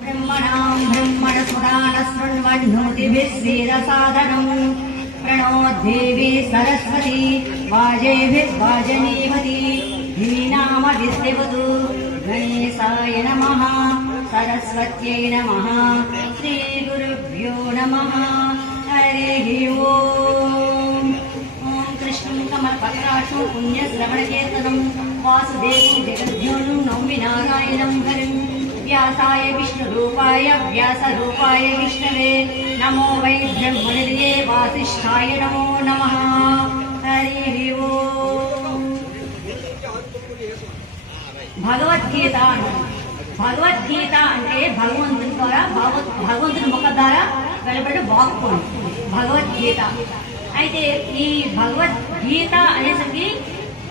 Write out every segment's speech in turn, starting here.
ब्रह्मणां ब्रह्मणस्मदानशृण्वन्नोतिभिस्वीरसादनं प्रणो देवी सरस्वती वाजेभिर्वाजनीवती धीनामभिस्देवतु गणेशाय नमः सरस्वत्यै नमः श्रीगुरुभ्यो नमः हरिः ओम् कृष्णं कमलपत्राशु पुण्यश्रवणकीर्तनं वासुदेवं जगद्योनं नौमि नारायणं हरिं व्यासाय विष्णुरूपाय व्यासरूपाय विष्णवे नमो वै ब्रह्मनिधये वासिष्ठाय नमो नमः हरिः ओम् భగవద్గీత భగవద్గీత అంటే భగవంతుని ద్వారా భగవంతుని ముఖ ద్వారా వెలువడే వాక్కు భగవద్గీత. అయితే ఈ భగవద్గీత అనేసరికి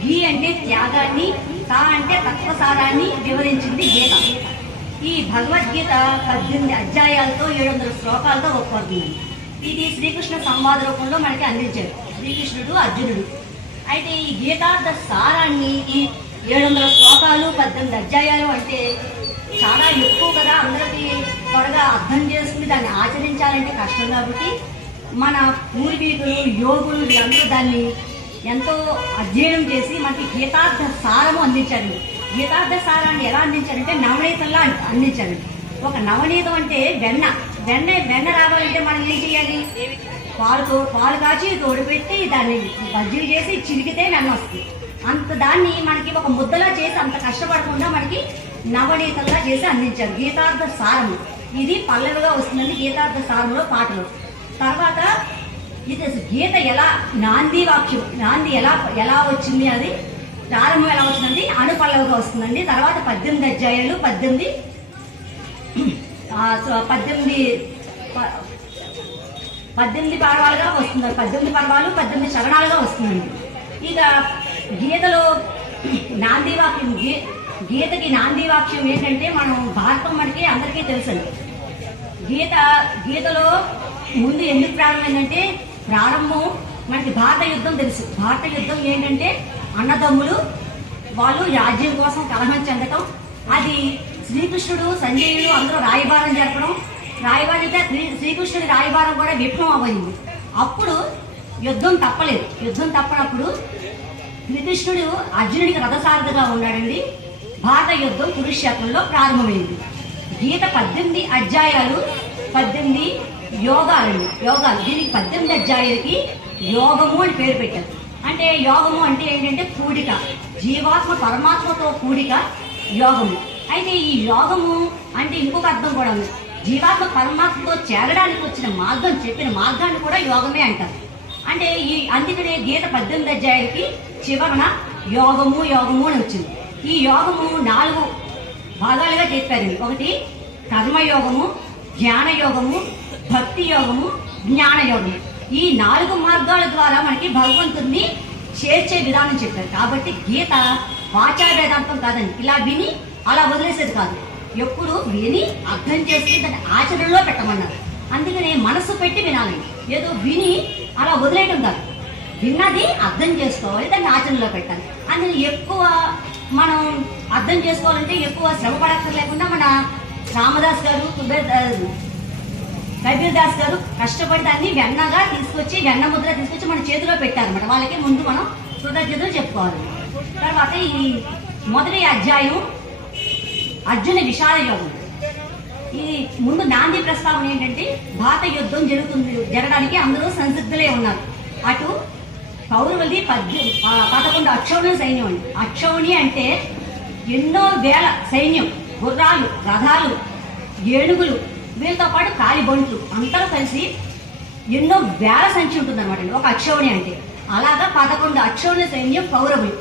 గీ అంటే త్యాగాన్ని, తా అంటే తత్వసారాన్ని వివరించింది గీత. ఈ భగవద్గీత 18 అధ్యాయాలతో 700 శ్లోకాలతో ఒప్పుకుంటుంది. ఇది శ్రీకృష్ణ సంవాద రూపంలో మనకి అందించారు శ్రీకృష్ణుడు అర్జునుడు. అయితే ఈ గీతార్థ సారాన్ని ఈ 700 శ్లోకాలు 18 అధ్యాయాలు అంటే చాలా ఎక్కువ కదా, అందరికీ త్వరగా అర్థం చేసుకుని దాన్ని ఆచరించాలంటే కష్టం. కాబట్టి మన పూర్వీకులు యోగులు వీళ్ళందరూ దాన్ని ఎంతో అధ్యయనం చేసి మనకి గీతార్థ సారము అందించారండి. గీతార్థ సారాన్ని ఎలా అందించారంటే నవనీతంలా అందించారండి. ఒక నవనీతం అంటే వెన్న రావాలంటే మనం ఏం చేయాలి? పాలు కాచి తోడుపెట్టి దాన్ని బజ్జీలు చేసి చిరికితే వెన్న వస్తుంది. అంత దాన్ని మనకి ఒక ముద్దలా చేసి అంత కష్టపడకుండా మనకి నవనీతంగా చేసి అందించారు గీతార్థ సారము. ఇది పల్లవిగా వస్తుందండి గీతార్థ సారంలో పాటలు. తర్వాత ఇది గీత ఎలా నాంది ఎలా వచ్చింది, అది ప్రారంభం ఎలా వచ్చిందండి అనుపల్లవిగా వస్తుందండి. తర్వాత 18 అధ్యాయాలు 18 పర్వాలుగా వస్తుంది. 18 పర్వాలు 18 చరణాలుగా వస్తుందండి. ఇక గీతలో నాంది వాక్యం, గీతకి నాంది వాక్యం ఏంటంటే మనం భారతం మనకి అందరికీ తెలుసండి. గీతలో ముందు ఎందుకు ప్రారంభమైందంటే ప్రారంభం మనకి భారత యుద్ధం తెలుసు. భారత యుద్ధం ఏంటంటే అన్నదమ్ములు వాళ్ళు రాజ్యం కోసం కలహం చెందటం, అది శ్రీకృష్ణుడు సంజయుడు అందరూ రాయబారం జరపడం, రాయబారితే శ్రీకృష్ణుడి రాయబారం కూడా విఫలం అవ్వయింది. అప్పుడు యుద్ధం తప్పలేదు. యుద్ధం తప్పనప్పుడు శ్రీకృష్ణుడు అర్జునుడికి రథసారథిగా ఉన్నాడండి. భారత యుద్ధం కురుక్షేత్రంలో ప్రారంభమైంది. గీత 18 అధ్యాయాలు 18 యోగాలు. దీనికి 18 అధ్యాయాలకి యోగము అని పేరు పెట్టారు. అంటే యోగము అంటే ఏంటంటే కూడిక, జీవాత్మ పరమాత్మతో కూడిక యోగము. అయితే ఈ యోగము అంటే ఇంకొక అర్థం కూడా ఉంది. జీవాత్మ పరమాత్మతో చేరడానికి వచ్చిన మార్గం, చెప్పిన మార్గాన్ని కూడా యోగమే అంటారు. అంటే అందుకనే గీత 18 అధ్యాయాలకి చివరన యోగము అని వచ్చింది. ఈ యోగము 4 భాగాలుగా చెప్పారండి. ఒకటి కర్మయోగము, జ్ఞాన యోగము, భక్తి యోగము, జ్ఞాన యోగము. ఈ 4 మార్గాల ద్వారా మనకి భగవంతుడిని చేర్చే విధానం చెప్పారు. కాబట్టి గీత వాచా వేదాంతం కాదండి, ఇలా విని అలా వదిలేసేది కాదు. ఎప్పుడు విని అర్థం చేసుకుని దాన్ని ఆచరణలో పెట్టమన్నారు. అందుకనే మనసు పెట్టి వినాలండి, ఏదో విని అలా వదిలేయడం కాదు. విన్నది అర్థం చేసుకోవాలి, దాన్ని ఆచరణలో పెట్టాలి. అందుకని ఎక్కువ మనం అర్థం చేసుకోవాలంటే ఎక్కువ శ్రమ పడక్కర్లేకుండా మన రామదాస్ గారు, కబీర్ దాస్ గారు కష్టపడి దాన్ని వెన్నగా తీసుకొచ్చి, వెన్న ముద్ర తీసుకొచ్చి మన చేతిలో పెట్టారన్నమాట. వాళ్ళకి ముందు మనం కృతజ్ఞతలు చెప్పుకోవాలి. తర్వాత ఈ మొదటి అధ్యాయం అర్జున విషాద యోగం. ఈ ముందు నాంది ప్రస్తావన ఏంటంటే భారత యుద్ధం జరగడానికి అందరూ సంసిద్ధులే ఉన్నారు. అటు కౌరవులది 11 అక్షౌణి సైన్యం అండి. అక్షౌణి అంటే ఎన్నో వేల సైన్యం, గుర్రాలు, రథాలు, ఏనుగులు, వీళ్ళతో పాటు కాలిబంట్లు అందరూ కలిసి ఎన్నో వేల సంఖ్య ఉంటుంది అనమాట ఒక అక్షౌణి అంటే. అలాగా 11 అక్షౌణి సైన్యం కౌరవులు,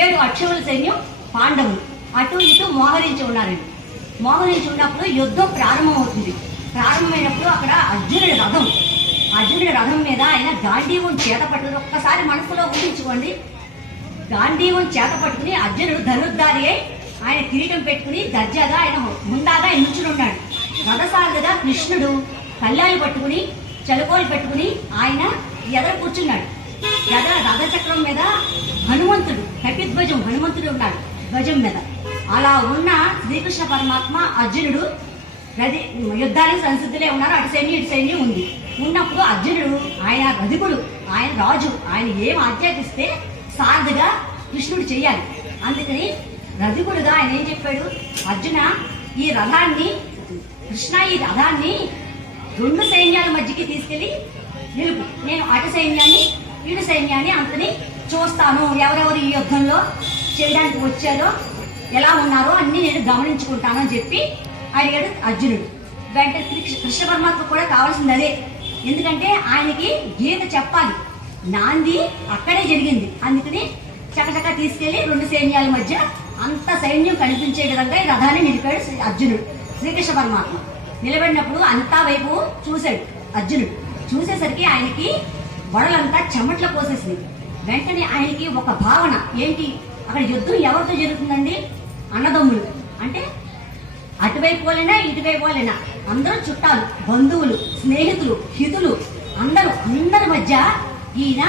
7 అక్షౌణి సైన్యం పాండవులు అటు ఇటు మోహరించి ఉన్నారండి. మోహరించి ఉన్నప్పుడు యుద్ధం ప్రారంభమవుతుంది. ప్రారంభమైనప్పుడు అక్కడ అర్జునుడి రథం మీద ఆయన గాంధీవం చేత పట్టుకుని, ఒక్కసారి మనసులో ఊహించుకోండి, గాంధీవం చేత పట్టుకుని అర్జునుడు ధనుర్ధారి అయి ఆయన కిరీటం పెట్టుకుని దర్జాగా ఆయన ముందాగా నుంచుని ఉన్నాడు. రథసారథిగా కృష్ణుడు కళ్యాణి పట్టుకుని చలుకోలు పెట్టుకుని ఆయన ఎదర కూర్చున్నాడు. రథచక్రం మీద హనుమంతుడు, కపిధ్వజం హనుమంతుడు ఉన్నాడు ధ్వజం మీద. అలా ఉన్న శ్రీకృష్ణ పరమాత్మ అర్జునుడు యుద్ధానికి సంసిద్ధులే ఉన్నారు. అటు సైన్యం ఇటు సైన్యం ఉంది. ఉన్నప్పుడు అర్జునుడు ఆయన రధికుడు, ఆయన రాజు, ఆయన ఏం ఆజ్ఞాపిస్తే సారథిగా కృష్ణుడు చెయ్యాలి. అందుకని రధికుడుగా ఆయన ఏం చెప్పాడు, అర్జున ఈ రథాన్ని కృష్ణ ఈ రథాన్ని రెండు సైన్యాల మధ్యకి తీసుకెళ్లి నిలుపు. నేను అటు సైన్యాన్ని ఇటు సైన్యాన్ని అంతని చూస్తాను. ఎవరెవరు ఈ యుద్ధంలో చేయడానికి వచ్చారో ఎలా ఉన్నారో అన్ని నేను గమనించుకుంటాను అని చెప్పి అడిగాడు అర్జునుడు. వెంటనే కృష్ణ పరమాత్మ కూడా కావాల్సింది అదే. ఎందుకంటే ఆయనకి గీత చెప్పాలి, నాంది అక్కడే జరిగింది. అందుకని చకచకా తీసుకెళ్లి రెండు సైన్యాల మధ్య అంత సైన్యం కనిపించే విధంగా ఈ రథాన్ని నిలిపాడు అర్జునుడు. శ్రీకృష్ణ పరమాత్మ నిలబడినప్పుడు అంతా వైపు చూశాడు అర్జునుడు. చూసేసరికి ఆయనకి వడలంతా చెమట్ల పోసేసింది. వెంటనే ఆయనకి ఒక భావన ఏంటి, అక్కడ యుద్ధం ఎవరితో జరుగుతుందండి, అన్నదమ్ములు. అంటే అటువైపు వాళ్ళైనా ఇటువైపు వాళ్ళైనా అందరూ చుట్టాలు, బంధువులు, స్నేహితులు, హితులు, అందరి మధ్య ఈయన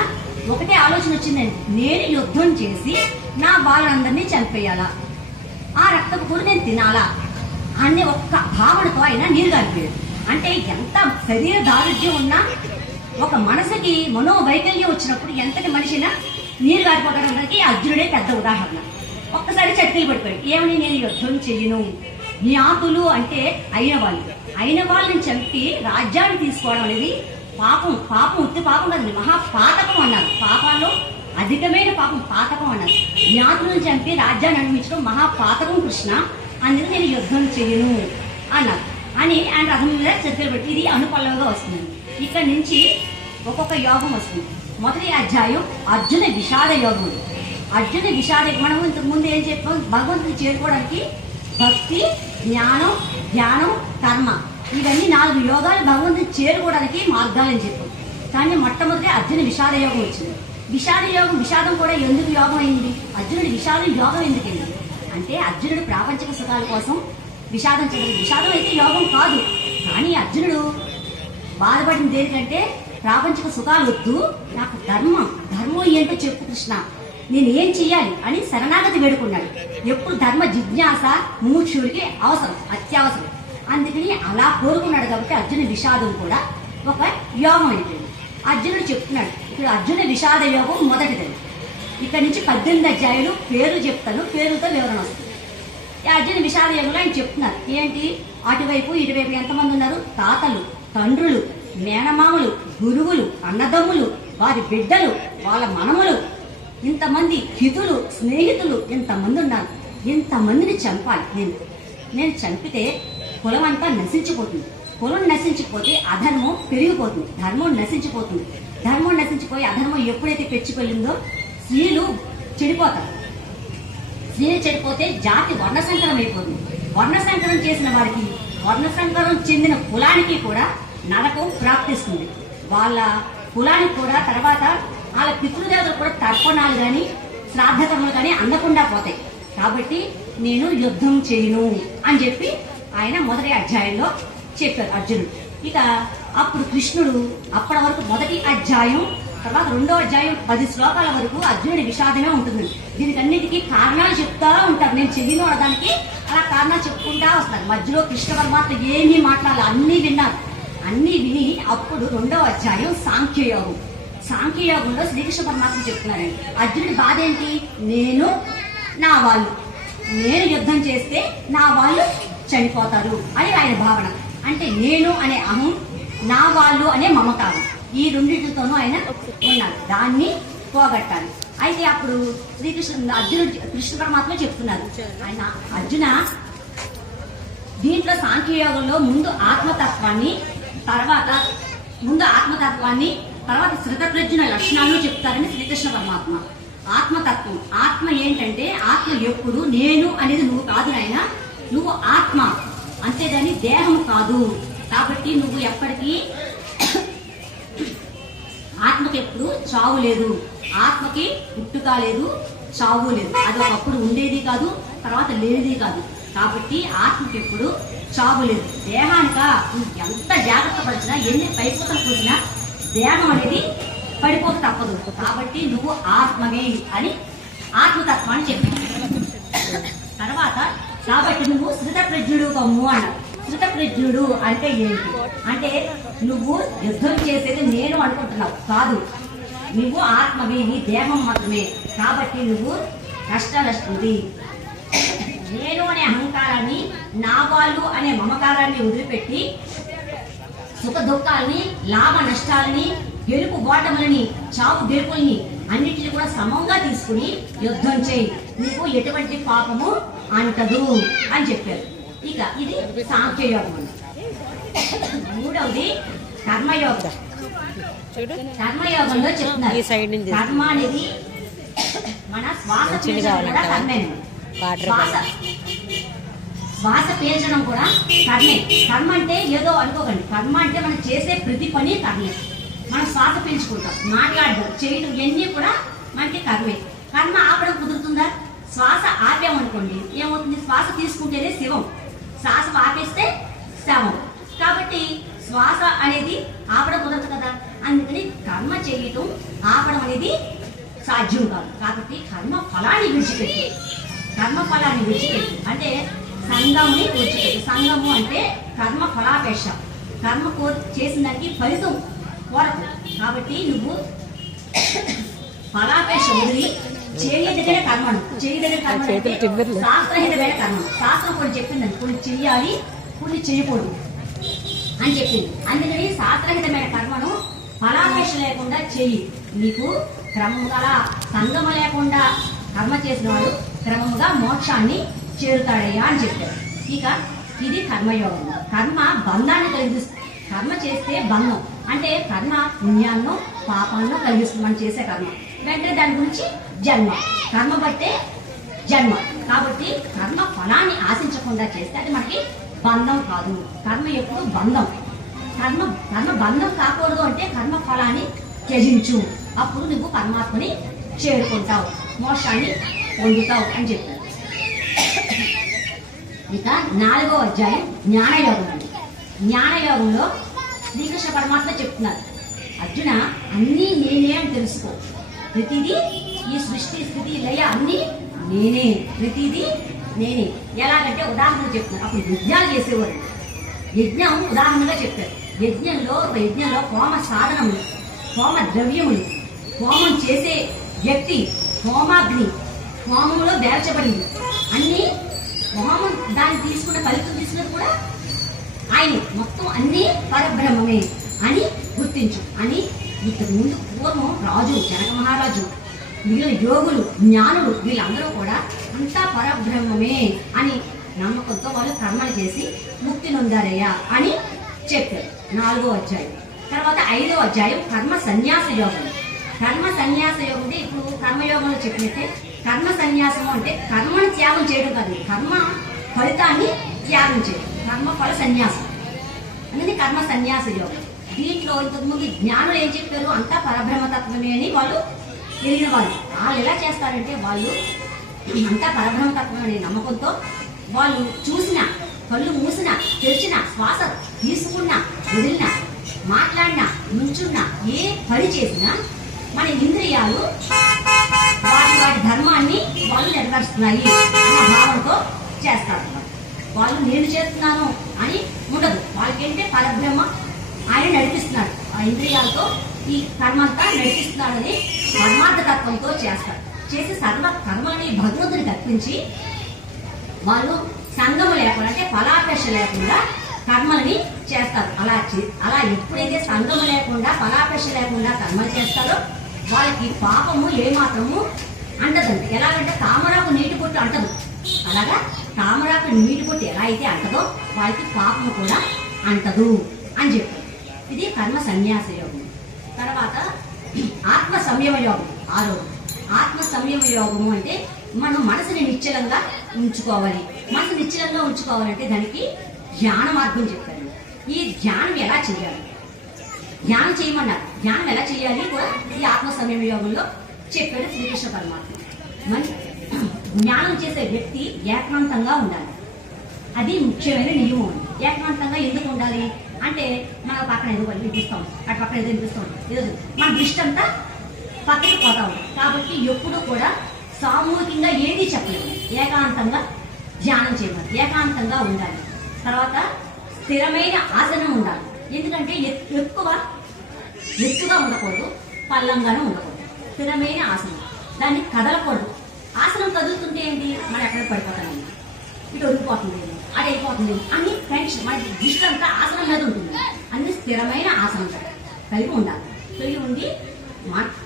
ఒకటే ఆలోచన వచ్చిందండి, నేను యుద్ధం చేసి నా వాళ్ళందరినీ చంపేయాలా, ఆ రక్తపు కూర నేను తినాలా అనే ఒక్క భావనతో ఆయన నీరు గారిపోయాడు. అంటే ఎంత శరీర దారుఢ్యం ఉన్నా ఒక మనసుకి మనోవైకల్యం వచ్చినప్పుడు ఎంతటి మనిషినా నీరు గారిపోవడానికి అర్జునుడే పెద్ద ఉదాహరణ. ఒక్కసారి చర్చలు పడిపోయాడు. ఏమని, నేను యుద్ధం చెయ్యను, జ్ఞాతులు అంటే అయిన వాళ్ళని చంపి రాజ్యాన్ని తీసుకోవడం అనేది పాపం. ఉత్తి పాపం కదండి, మహాపాతకం అన్నారు. పాపాల్లో అధికమైన పాపం పాతకం అన్నారు. జ్ఞాతులను చంపి రాజ్యాన్ని అనుభవించడం మహాపాతకం కృష్ణ, అందుకు నేను యుద్ధం చెయ్యను అన్నారు అని ఆయన రథం మీద చర్చలు పెట్టి ఇది అనుపల్లవిగా వస్తుంది. ఇక్కడ నుంచి ఒక్కొక్క యోగం వస్తుంది. మొదటి అధ్యాయం అర్జున విషాద యోగం. అర్జున విషాద, మనం ఇంతకు ముందు ఏం చెప్పాం, భగవంతుని చేరుకోవడానికి భక్తి, జ్ఞానం, ధ్యానం, కర్మ, ఇవన్నీ 4 యోగాలు భగవంతుని చేరుకోవడానికి మార్గాలని చెప్పాం. కానీ మొట్టమొదటి అర్జున విషాద యోగం వచ్చింది. విషాదం కూడా ఎందుకు యోగం అయింది, అర్జునుడి విషాదం యోగం ఎందుకైంది అంటే అర్జునుడు ప్రాపంచిక సుఖాల కోసం విషాదం చేయడం. విషాదం అయితే యోగం కాదు. కానీ అర్జునుడు బాధపడింది దేనికంటే ప్రాపంచిక సుఖాలు వద్దు, నాకు ధర్మం ఏంటో చెప్పు కృష్ణ, నేను ఏం చెయ్యాలి అని శరణాగతి వేడుకున్నాడు. ఎప్పుడు ధర్మ జిజ్ఞాస ముముక్షుడికి అవసరం, అత్యవసరం. అందుకని అలా కోరుకున్నాడు. కాబట్టి అర్జున విషాదం కూడా ఒక యోగం అయిపోయింది. అర్జునుడు చెప్తున్నాడు, ఇప్పుడు అర్జున విషాద యోగం మొదటిది. ఇక్కడ నుంచి 18 అధ్యాయులు పేర్లు చెప్తాను, పేరుతో వివరణ వస్తుంది. అర్జున విషాద యోగంలో ఆయన చెప్తున్నారు ఏంటి, అటువైపు ఇటువైపు ఎంతమంది ఉన్నారు, తాతలు, తండ్రులు, మేనమామలు, గురువులు, అన్నదమ్ములు, వారి బిడ్డలు, వాళ్ళ మనములు, ఇంతమంది హితులు, స్నేహితులు, ఇంతమంది ఉన్నారు. ఇంతమందిని చంపాలి. నేను చంపితే కులం అంతా నశించిపోతుంది. కులం నశించిపోతే అధర్మం పెరిగిపోతుంది, ధర్మం నశించిపోతుంది. ధర్మం నశించిపోయి అధర్మం ఎప్పుడైతే పెంచిపోయిందో స్త్రీలు చెడిపోతారు. స్త్రీలు చెడిపోతే జాతి వర్ణసంకరం అయిపోతుంది. వర్ణసంకరం చేసిన వారికి, వర్ణసంకరం చెందిన కులానికి కూడా నరకం ప్రాప్తిస్తుంది. వాళ్ళ కులానికి కూడా తర్వాత వాళ్ళ పితృదేవతలు కూడా తర్పణాలు కానీ శ్రాద్ధకర్మలు కానీ అందకుండా పోతాయి. కాబట్టి నేను యుద్ధం చేయను అని చెప్పి ఆయన మొదటి అధ్యాయంలో చెప్పారు అర్జునుడు. ఇక అప్పుడు కృష్ణుడు అప్పటి వరకు మొదటి అధ్యాయం తర్వాత 2వ అధ్యాయం 10 శ్లోకాల వరకు అర్జునుడి విషాదమే ఉంటుంది. దీనికన్నిటికీ కారణాలు చెప్తా ఉంటారు. నేను చెయ్యను అనడానికి అలా కారణాలు చెప్పుకుంటా వస్తారు. మధ్యలో కృష్ణ పరమాత్మ ఏమీ మాట్లాడాలి, అన్నీ విన్నారు. అన్నీ విని అప్పుడు 2వ అధ్యాయం సాంఖ్యయోగం. సాంఖ్యయోగంలో శ్రీకృష్ణ పరమాత్మ చెప్తున్నారండి, అర్జునుడి బాధ ఏంటి, నేను యుద్ధం చేస్తే నా వాళ్ళు చనిపోతారు అని ఆయన భావన. అంటే నేను అనే అహం, నా వాళ్ళు అనే మమకారం, ఈ రెండింటితోనూ ఆయన ఉన్నారు. దాన్ని పోగొట్టాలి. అయితే అప్పుడు కృష్ణ పరమాత్మ చెప్తున్నారు, ఆయన అర్జున దీంట్లో సాంఖ్యయోగంలో ముందు ఆత్మతత్వాన్ని తర్వాత శ్రుతప్రజ్ఞ లక్షణాలను చెప్తారని శ్రీకృష్ణ పరమాత్మ. ఆత్మతత్వం, ఆత్మ ఏంటంటే ఆత్మ ఎప్పుడు నేను అనేది నువ్వు కాదు నాయన, నువ్వు ఆత్మ, అంతేగాని దేహం కాదు. కాబట్టి నువ్వు ఎప్పటికీ ఆత్మకి ఎప్పుడు చావు లేదు, ఆత్మకి పుట్టుక లేదు, చావు లేదు. అది ఒకప్పుడు ఉండేది కాదు, తర్వాత లేనిది కాదు. కాబట్టి ఆత్మకి ఎప్పుడు చావు లేదు. దేహానిక నువ్వు ఎంత జాగ్రత్త పడిచినా, ఎన్ని పైపోతలు కూర్చినా దేహం అనేది పడిపోక తప్పదు. కాబట్టి నువ్వు ఆత్మవే అని ఆత్మతత్వాన్ని చెప్పాను. తర్వాత కాబట్టి నువ్వు శ్రుతప్రజ్ఞుడు కమ్ము అన్నారు. స్థిత ప్రజ్ఞుడు అంటే ఏంటి అంటే నువ్వు యుద్ధం చేసేది నేను అనుకుంటున్నావు కాదు, నువ్వు ఆత్మవి, నీ దేహం మాత్రమే. కాబట్టి నువ్వు కష్టనష్టుంది. నేను అనే అహంకారాన్ని, నా వాళ్ళు అనే మమకారాన్ని వదిలిపెట్టి సుఖ దుఃఖాలని, లాభ నష్టాలని, గెలుపు ఓటములని, చావు గెలుపుల్ని అన్నిటిని కూడా సమంగా తీసుకుని యుద్ధం చేయి, నీకు ఎటువంటి పాపము అంటదు అని చెప్పారు. ఇక ఇది సాంఖ్యయోగం. మూడవది కర్మయోగం. కర్మయోగంలో చెప్తున్నారు కర్మ అనేది మన శ్వాస పీల్చడం కూడా కర్మేనండి. శ్వాస పీల్చడం కూడా కర్మే. కర్మ అంటే ఏదో అనుకోకండి, కర్మ అంటే మనం చేసే ప్రతి పని కర్మే. మనం శ్వాస పీల్చుకుంటాం, మాట్లాడడం, చేయడం ఇవన్నీ కూడా మనకి కర్మే. కర్మ ఆపడం కుదురుతుందా? శ్వాస ఆపామనుకోండి ఏమవుతుంది? శ్వాస తీసుకుంటేనే శివం, శ్వాస ఆపేస్తే శవం. కాబట్టి శ్వాస అనేది ఆపడం కుదరదు కదా. అందుకని కర్మ చేయటం ఆపడం అనేది సాధ్యం కాదు. కాబట్టి కర్మ ఫలాన్ని విడిచిపెట్టి, కర్మ ఫలాన్ని విడిచిపెట్టి అంటే సంఘముని విడిచిపెట్టి. సంఘము అంటే కర్మ ఫలాపేక్ష, కర్మ చేసిన దానికి ఫలితం కోరకు. కాబట్టి నువ్వు ఫలాపేక్ష వదిలి చేయదగిన కర్మను, చేయదగిన కర్మ శాస్త్రహితమైన కర్మను. శాస్త్రం కొన్ని చెప్పిందండి, కొన్ని చెయ్యాలి, కొన్ని చేయకూడదు అని చెప్పింది. అందుకని శాస్త్రహితమైన కర్మను ఫలాపేక్ష లేకుండా చెయ్యి, నీకు క్రమంగా సంగమ లేకుండా కర్మ చేసిన వాడు క్రమంగా మోక్షాన్ని చేరుతాడయ్యా అని చెప్పారు. ఇక ఇది కర్మయోగం. కర్మ బంధాన్ని కలిగిస్తుంది. కర్మ చేస్తే బంధం అంటే కర్మ పుణ్యాన్నో పాపాన్నో కలిగిస్తుంది. మనం చేసే కర్మ వెంటనే దాని గురించి జన్మ, కర్మ బట్టే జన్మ. కాబట్టి కర్మ ఫలాన్ని ఆశించకుండా చేస్తే అది మనకి బంధం కాదు. కర్మ ఎప్పుడు బంధం. కర్మ బంధం కాకూడదు అంటే కర్మ ఫలాన్ని త్యజించు, అప్పుడు నువ్వు పరమాత్మని చేరుకుంటావు, మోక్షాన్ని పొందుతావు అని చెప్పారు. ఇక 4వ అధ్యాయం జ్ఞానయోగం అండి. జ్ఞానయోగంలో శ్రీకృష్ణ పరమాత్మ చెప్తున్నారు, అర్జున అన్నీ నేనే అని తెలుసుకో. ప్రతిదీ ఈ సృష్టి స్థితి లయ అన్నీ నేనే, ప్రతిదీ నేనే. ఎలాగంటే ఉదాహరణ చెప్తున్నారు. అప్పుడు యజ్ఞాలు చేసేవారు, యజ్ఞం ఉదాహరణగా చెప్పారు. యజ్ఞంలో హోమ సాధనములు, హోమ ద్రవ్యములు, హోమం చేసే వ్యక్తి, హోమాగ్ని, హోమంలో బేర్చబడింది అన్ని, హోమం దాన్ని తీసుకున్న ఫలితం తీసుకున్నది కూడా ఆయన. మొత్తం అన్ని పరబ్రహ్మమే అని గుర్తించు అని. ఇంతకు ముందు పూర్వం రాజు, జనక మహారాజు, మిగిలిన యోగులు, జ్ఞానులు వీళ్ళందరూ కూడా అంతా పరబ్రహ్మమే అని నమ్మకంతో వాళ్ళు కర్మలు చేసి ముక్తి నొందారయ్యా అని చెప్పారు. 4వ అధ్యాయం. తర్వాత 5వ అధ్యాయం కర్మ సన్యాస యోగం. కర్మ సన్యాస యోగం అంటే ఇప్పుడు కర్మయోగంలో చెప్పినట్టే కర్మ సన్యాసం అంటే కర్మను త్యాగం చేయడం కాదు, కర్మ ఫలితాన్ని త్యాగం చేయడం, కర్మ ఫల సన్యాసం అనేది కర్మ సన్యాస యోగం. దీంట్లో ఇంతకుముందు జ్ఞానులు ఏం చెప్పారు? అంతా పరబ్రహ్మతత్వమే అని వాళ్ళు తెలియని వాళ్ళు ఎలా చేస్తారంటే వాళ్ళు అంతా పరబ్రహ్మతత్వం అనే నమ్మకంతో వాళ్ళు చూసినా, కళ్ళు మూసినా, తెరిచినా, శ్వాస తీసుకున్నా, వదిలినా, మాట్లాడినా, నుంచున్నా, ఏ పని చేసినా మన ఇంద్రియాలు వాటి ధర్మాన్ని వాళ్ళు నెరవేరుస్తున్నాయి అన్న భావనతో చేస్తారు. వాళ్ళు నేను చేస్తున్నాను అని ఉండదు. వాళ్ళకేంటే పరబ్రహ్మ ఆయన నడిపిస్తున్నాడు, ఆ ఇంద్రియాలతో ఈ కర్మంతా నడిపిస్తున్నాడని పరమార్థ తత్వంతో చేస్తారు. చేసి సర్వ కర్మని భగవంతుని తప్పించి వాళ్ళు సంగము లేకుండా అంటే ఫలాపేక్ష లేకుండా కర్మల్ని చేస్తారు. అలా ఎప్పుడైతే సంగము లేకుండా ఫలాపేక్ష లేకుండా కర్మలు చేస్తారో వాళ్ళకి పాపము ఏమాత్రము అంటదండి. ఎలాగంటే తామరాకు నీటి పొట్టు అంటదు, అలాగా తామరాకు నీటి పొట్టు ఎలా అయితే అంటదో వాళ్ళకి పాపము కూడా అంటదు అని చెప్పారు. ఇది కర్మ సన్యాస యోగం. తర్వాత ఆత్మ సంయమ యోగం. 6వ ఆత్మ సంయమ యోగము అంటే మనం మనసుని నిశ్చలంగా ఉంచుకోవాలి. మనసు నిశ్చలంగా ఉంచుకోవాలంటే దానికి ధ్యాన మార్గం చెప్పారు. ఈ ధ్యానం ఎలా చేయాలి, ధ్యానం చేయమన్నారు. ధ్యానం ఎలా చేయాలి కూడా ఈ ఆత్మ సంయమ యోగంలో చెప్పాడు శ్రీకృష్ణ పరమాత్మ. మరి జ్ఞానం చేసే వ్యక్తి ఏకాంతంగా ఉండాలి, అది ముఖ్యమైన నియమం. ఏకాంతంగా ఎందుకు ఉండాలి అంటే మన పక్కన ఏదో వినిపిస్తాం, అటు పక్కన ఏదో వినిపిస్తాం, ఏదో మన దృష్టి అంతా పక్కకి పోతా ఉంటాం. కాబట్టి ఎప్పుడూ కూడా సామూహికంగా ఏది చెప్పలేము, ఏకాంతంగా ధ్యానం చేయాలి, ఏకాంతంగా ఉండాలి. తర్వాత స్థిరమైన ఆసనం ఉండాలి. ఎందుకంటే ఎత్తుగా ఉండకూడదు, పల్లంగానే ఉండకూడదు. స్థిరమైన ఆసనం, దాన్ని కదలకూడదు. ఆసనం కదులుతుంటే ఏంటి, మనం ఎక్కడ పడిపోతామండి, ఇటు ఒరిగిపోతుంది, అది అయిపోతుంది అన్ని టెన్షన్, మన దృష్టి అంతా ఆసనం మీద ఉంటుంది. అన్ని స్థిరమైన ఆసనం కలిగి ఉండాలి. కలిగి ఉండి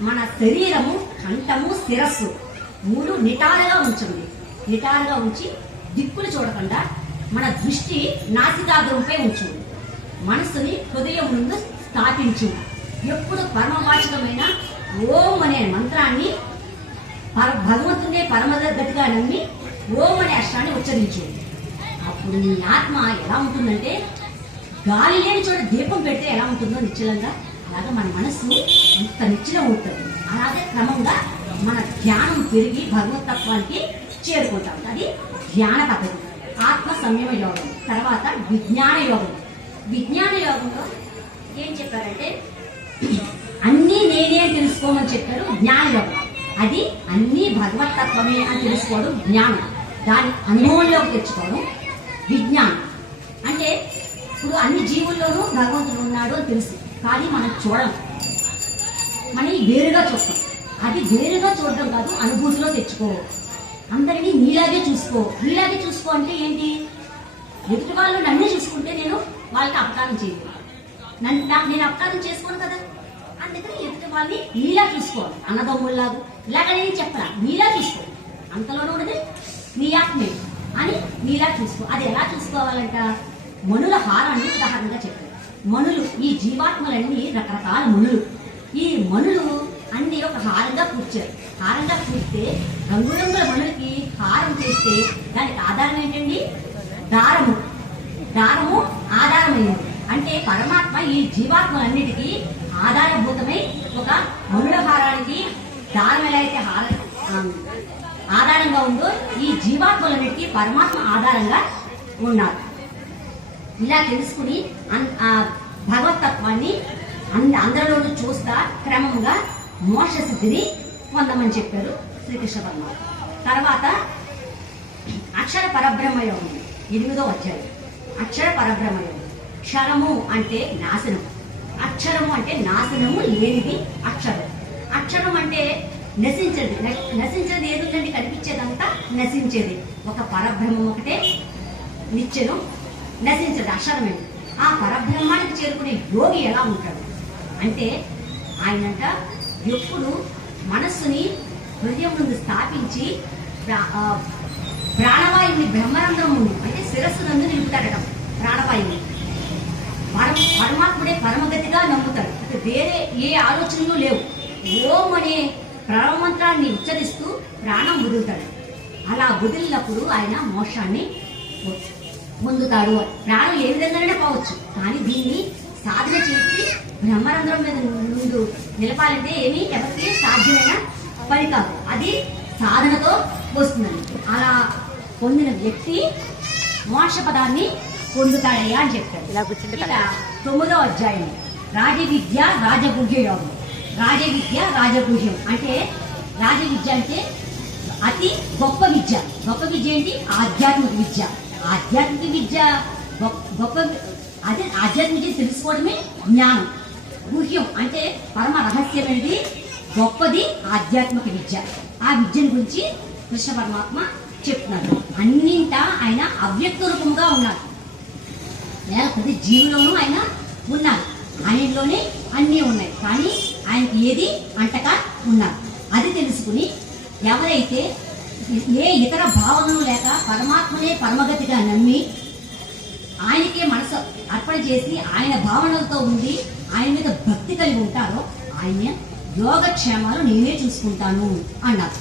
మన శరీరము, కంఠము, శిరస్సు మూడు నిటారుగా ఉంచండి. నిటారుగా ఉంచి దిక్కులు చూడకుండా మన దృష్టి నాసికాగ్రంపై ఉంచు. మనస్సుని హృదయం ముందు స్థాపించు. ఎప్పుడు పరమవాచకమైన ఓం అనే మంత్రాన్ని భగవంతునే పరమగతిగా నమ్మి ఓం అనే అక్షరాన్ని ఉచ్చరించు. అప్పుడు నీ ఆత్మ ఎలా ఉంటుందంటే, గాలి లేని చోట దీపం పెడితే ఎలా ఉంటుందో నిశ్చలంగా, అలాగే మన మనస్సు అంత నిశ్చలం ఉంటుంది. అలాగే క్రమంగా మన ధ్యానం పెరిగి భగవతత్వానికి చేరుకుంటాం. అది ధ్యాన పద్ధతి. ఆత్మ సంయమ యోగం. తర్వాత విజ్ఞాన యోగం. విజ్ఞాన యోగంలో ఏం చెప్పారంటే, అన్నీ నేనే అని తెలుసుకోమని చెప్పారు. జ్ఞాన యోగం అది అన్నీ భగవతత్వమే అని తెలుసుకోవడం జ్ఞానం. దాని అనుభవంలోకి తెచ్చుకోవడం విజ్ఞానం. అంటే ఇప్పుడు అన్ని జీవుల్లోనూ భగవంతుడు ఉన్నాడు అని తెలుసు, కానీ మనం చూడం, మనం వేరుగా చూస్తాం. అది వేరుగా చూడడం కాదు, అనుభూతిలో తెచ్చుకో. అందరినీ నీలాగే చూసుకో. నీలాగే చూసుకో అంటే ఏంటి, ఎదుటి వాళ్ళు నన్ను చూసుకుంటే నేను వాళ్ళకి అపకారం చేయను, నేను అపకారం చేసుకోను కదా. అందుకని ఎదుటి వాళ్ళని నీలా చూసుకోవాలి. అన్నదమ్ముల్లాగా ఇలాగ నేను చెప్పరా, నీలా చూసుకో. అంతలోనే ఉన్నది నీ ఆత్మే అని నీలా చూసుకో. అది ఎలా చూసుకోవాలంట, మనుల హారాన్ని ఉదాహరణగా చెప్పారు. మనులు, ఈ జీవాత్మలన్నీ రకరకాల మనులు. ఈ మనులు అన్ని ఒక హారంగా కూర్చారు. హారంగా కూర్స్తే రంగురంగుల మనులకి హారం చేస్తే దానికి ఆధారం ఏంటండి, దారము. దారము ఆధారమైంది. అంటే పరమాత్మ ఈ జీవాత్మలన్నిటికీ ఆధారభూతమై ఒక మనుల హారానికి దారం ఎలా అయితే ఆధారంగా ఉందో, ఈ జీవాత్మలన్నిటికీ పరమాత్మ ఆధారంగా ఉన్నారు. ఇలా తెలుసుకుని భగవతత్వాన్ని అందరిలోనూ చూస్తా క్రమంగా మోక్ష సిద్ధిని పొందమని చెప్పారు శ్రీకృష్ణ పరమాత్మ. తర్వాత అక్షర పరబ్రహ్మ యోగం 8వ అధ్యాయం. అక్షర పరబ్రహ్మ యోగం. క్షరము అంటే నాశనం, అక్షరము అంటే నాశనము లేనిది అక్షరం. అక్షరం అంటే నశించేది. నశించేది ఏదుందండి, కనిపించేదంతా నశించేది. ఒక పరబ్రహ్మం ఒకటే నిత్యను నశించేది అక్షరమే. ఆ పరబ్రహ్మానికి చేరుకునే యోగి ఎలా ఉంటాడు అంటే, ఆయనంట ఎప్పుడు మనస్సుని హృదయం ముందు స్థాపించి ప్రాణవాయువుని బ్రహ్మరంధ్రం ముందు అంటే శిరస్సు నందు నిలుపుతాడట. ప్రాణవాయువుని పరమాత్ముడే పరమగతిగా నమ్ముతాడు. వేరే ఏ ఆలోచనలు లేవు. ఓం అనే ప్రణవమంత్రాన్ని ఉచ్చరిస్తూ ప్రాణం వదులుతాడు. అలా వదిలినప్పుడు ఆయన మోక్షాన్ని పొందుతాడు. ప్రాణం ఏ విధంగానే పోవచ్చు, కానీ దీన్ని సాధన చేసి బ్రహ్మరంధ్రం మీద ముందు నిలపాలంటే ఏమీ ఎవరికి సాధ్యమైన పని కాదు. అది సాధనతో వస్తుందని. అలా పొందిన వ్యక్తి మోక్ష పదాన్ని పొందుతాడయ్యా అని చెప్తాడు. 9వ అధ్యాయం. రాజవిద్య రాజగుహ్య యోగం. రాజవిద్య రాజగుహ్యం అంటే, రాజవిద్య అంటే అతి గొప్ప విద్య. గొప్ప విద్య ఏంటి, ఆధ్యాత్మిక విద్య. ఆధ్యాత్మిక విద్య గొప్ప, అదే ఆధ్యాత్మిక విద్య తెలుసుకోవడమే జ్ఞానం. గుహ్యం అంటే పరమ రహస్యమైనది, గొప్పది ఆధ్యాత్మిక విద్య. ఆ విద్యను గురించి కృష్ణ పరమాత్మ చెప్తున్నారు. అన్నింటా ఆయన అవ్యక్త రూపంగా ఉన్నారు. ప్రతి జీవులోనూ ఆయన ఉన్నారు. ఆయనలోనే అన్నీ ఉన్నాయి, కానీ ఆయనకి ఏది అంటగా ఉన్నారు. అది తెలుసుకుని ఎవరైతే ఏ ఇతర భావనలు లేక పరమాత్మనే పరమగతిగా నమ్మి ఆయనకే మనసు అర్పణ చేసి ఆయన భావనలతో ఉండి ఆయన మీద భక్తి కలిగి ఉంటారో, ఆయన యోగక్షేమాలు నేనే చూసుకుంటాను అన్నారు.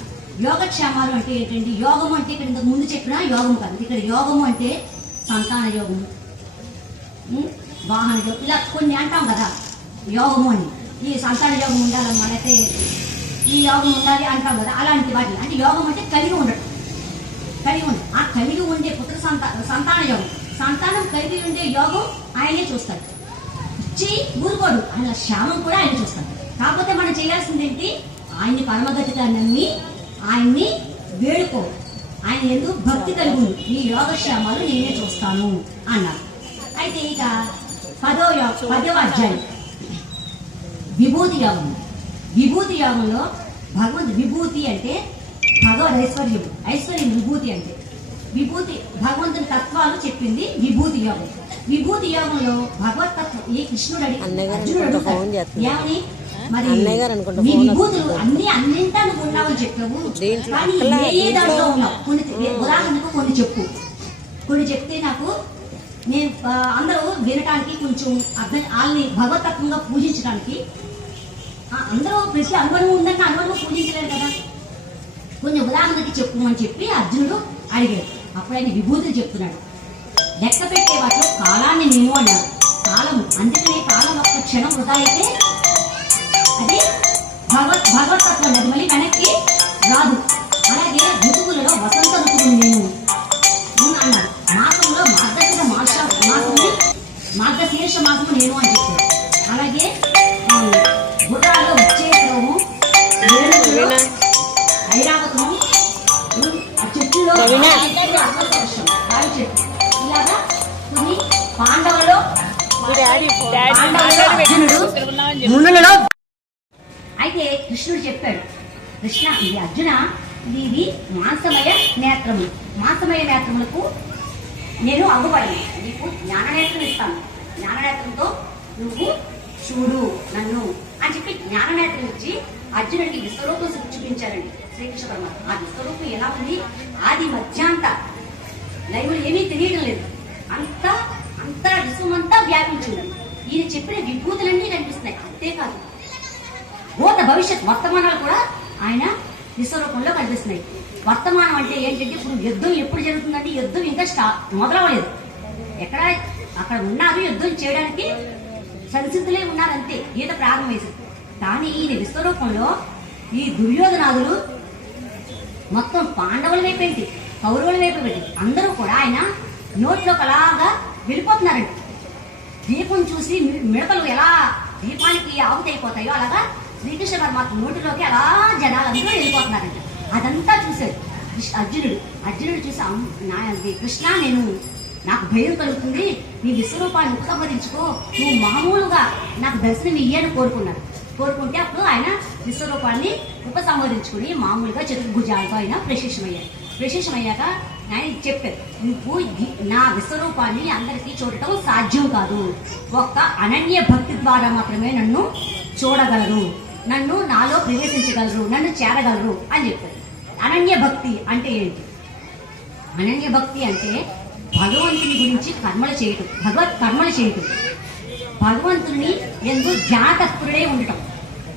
యోగక్షేమాలు అంటే ఏంటండి, యోగము అంటే ఇక్కడ ఇంతకు ముందు చెప్పిన యోగము కాదు. ఇక్కడ యోగము అంటే సంతాన యోగము, వాహన యోగం, ఇలా కొన్ని అంటాం కదా యోగము అని. ఈ సంతాన యోగం ఉండాలన్నమాట, అయితే ఈ యోగం ఉండాలి అంటాం కదా, అలాంటి వాటిని. అంటే యోగం అంటే కలిగి ఉండటం, కలిగి ఉండటం. ఆ కలిగి ఉండే పుత్ర సంతాన యోగం. సంతానం కలిగి ఉండే యోగం ఆయనే చూస్తాడు. ఇచ్చి ఊరుకోడు, ఆయన శ్యామం కూడా ఆయన చూస్తాడు. కాకపోతే మనం చేయాల్సింది ఏంటి, ఆయన్ని పరమగతిగా నమ్మి ఆయన్ని వేడుకో, ఆయన ఎందుకు భక్తి కలిగి ఈ యోగక్షేమాలు నేనే చూస్తాను అన్నారు. అయితే ఇక పదవ అధ్యాయం విభూతి యోగం. విభూతి యోగంలో విభూతి అంటే భగవద్ ఐశ్వర్యం. ఐశ్వర్యం విభూతి అంటే విభూతి భగవంతుని తత్వాలు చెప్పింది విభూతి యోగం. విభూతి యోగంలో భగవత్ తత్వం ఈ కృష్ణుడు ఏమని మరి నీ విభూతులు అన్నింటా నువ్వు ఉన్నావని చెప్పావు, కానీ ఏ దాంట్లో ఉన్నావు ఉదాహరణకు కొన్ని చెప్తే నాకు నేను అందరూ వినటానికి కొంచెం అర్థం వాళ్ళని భగవతత్వంగా పూజించడానికి అందరూ ప్రతి అనుభవం ఉందంటే అనుభవం పూజించలేరు కదా. కొన్ని ఉదాహరణకి చెప్పు అని చెప్పి అర్జునుడు అడిగాడు. అప్పుడు ఆయన విభూతులు చెప్తున్నాడు. లెక్క పెట్టే వాటిలో కాలాన్ని నేను అన్నారు. కాలం అందుకనే కాలం ఒక్క క్షణం వృధా అయితే అది భగవతత్వం అది మళ్ళీ వెనక్కి రాదు. అలాగే ఋతువులలో వసంత ఋతువులు నేను అన్నారు. మాసంలో మార్గశీర్ష మాసము నేను అని చెప్పారు. అలాగే గుర్రాల్లో వచ్చేసము ఐరావతము చెట్టులో చెట్టు ఇలాగా కొన్ని పాండవులలో అయితే కృష్ణుడు చెప్పాడు, కృష్ణ ఇది అర్జున ఇది మాంసమయ నేత్రము. మాంసమయ నేత్రములకు నేను అమ్ముపడను, నీకు జ్ఞాననేత్రం ఇస్తాను. జ్ఞాననేత్రంతో నువ్వు చూడు నన్ను అని చెప్పి జ్ఞాననేత్రం ఇచ్చి అర్జునుడికి విశ్వరూపం చూపించారండి శ్రీకృష్ణ పరమాత్మ. ఆ విశ్వరూపం ఎలా ఉంది? ఆది మధ్యాంత లైవ్లు ఏమీ తెలియడం లేదు, అంతా విశ్వమంతా వ్యాపించింది. ఈయన చెప్పిన విభూతులన్నీ కనిపిస్తున్నాయి. అంతేకాదు భూత భవిష్యత్ వర్తమానాలు కూడా ఆయన విశ్వరూపంలో కనిపిస్తున్నాయి. వర్తమానం అంటే ఏంటంటే ఇప్పుడు యుద్ధం ఎప్పుడు జరుగుతుందంటే యుద్ధం ఇంకా మొదలవ్వలేదు. అక్కడ ఉన్నారు, యుద్ధం చేయడానికి సంసిద్ధులే ఉన్నారంతే, గీత ప్రారంభమేసింది. కానీ ఈయన విశ్వరూపంలో ఈ దుర్యోధనాదులు మొత్తం పాండవుల వైపేంటి కౌరవుల వైపు అందరూ కూడా ఆయన నోట్లోకి అలాగా వెళ్ళిపోతున్నారండి. దీపం చూసి మిడతలు ఎలా దీపానికి ఆవుతైపోతాయో అలాగా శ్రీకృష్ణ పరమాత్మ నోటిలోకి అలా జనాలందరూ వెళ్ళిపోతున్నారంట. అదంతా చూశాడు అర్జునుడు చూసి కృష్ణ నాకు భయం కలుగుతుంది, నీ విశ్వరూపాన్ని ఉపసంహరించుకో, నువ్వు మామూలుగా నాకు దర్శనం ఇయ్యని కోరుకుంటే అప్పుడు ఆయన విశ్వరూపాన్ని ఉపసంహరించుకుని మామూలుగా చతుర్భుజాలతో ఆయన ప్రశేషమయ్యాక ఆయన చెప్పారు, నువ్వు నా విశ్వరూపాన్ని అందరికీ చూడటం సాధ్యం కాదు, ఒక్క అనన్య భక్తి ద్వారా మాత్రమే నన్ను చూడగలరు, నన్ను నాలో ప్రవేశించగలరు, నన్ను చేరగలరు అని చెప్పారు. అనన్య భక్తి అంటే ఏంటి? అనన్య భక్తి అంటే భగవంతుని గురించి కర్మలు చేయటం, భగవత్ కర్మలు చేయటం, భగవంతుని ఎందు జ్ఞాతత్పురుడే ఉండటం,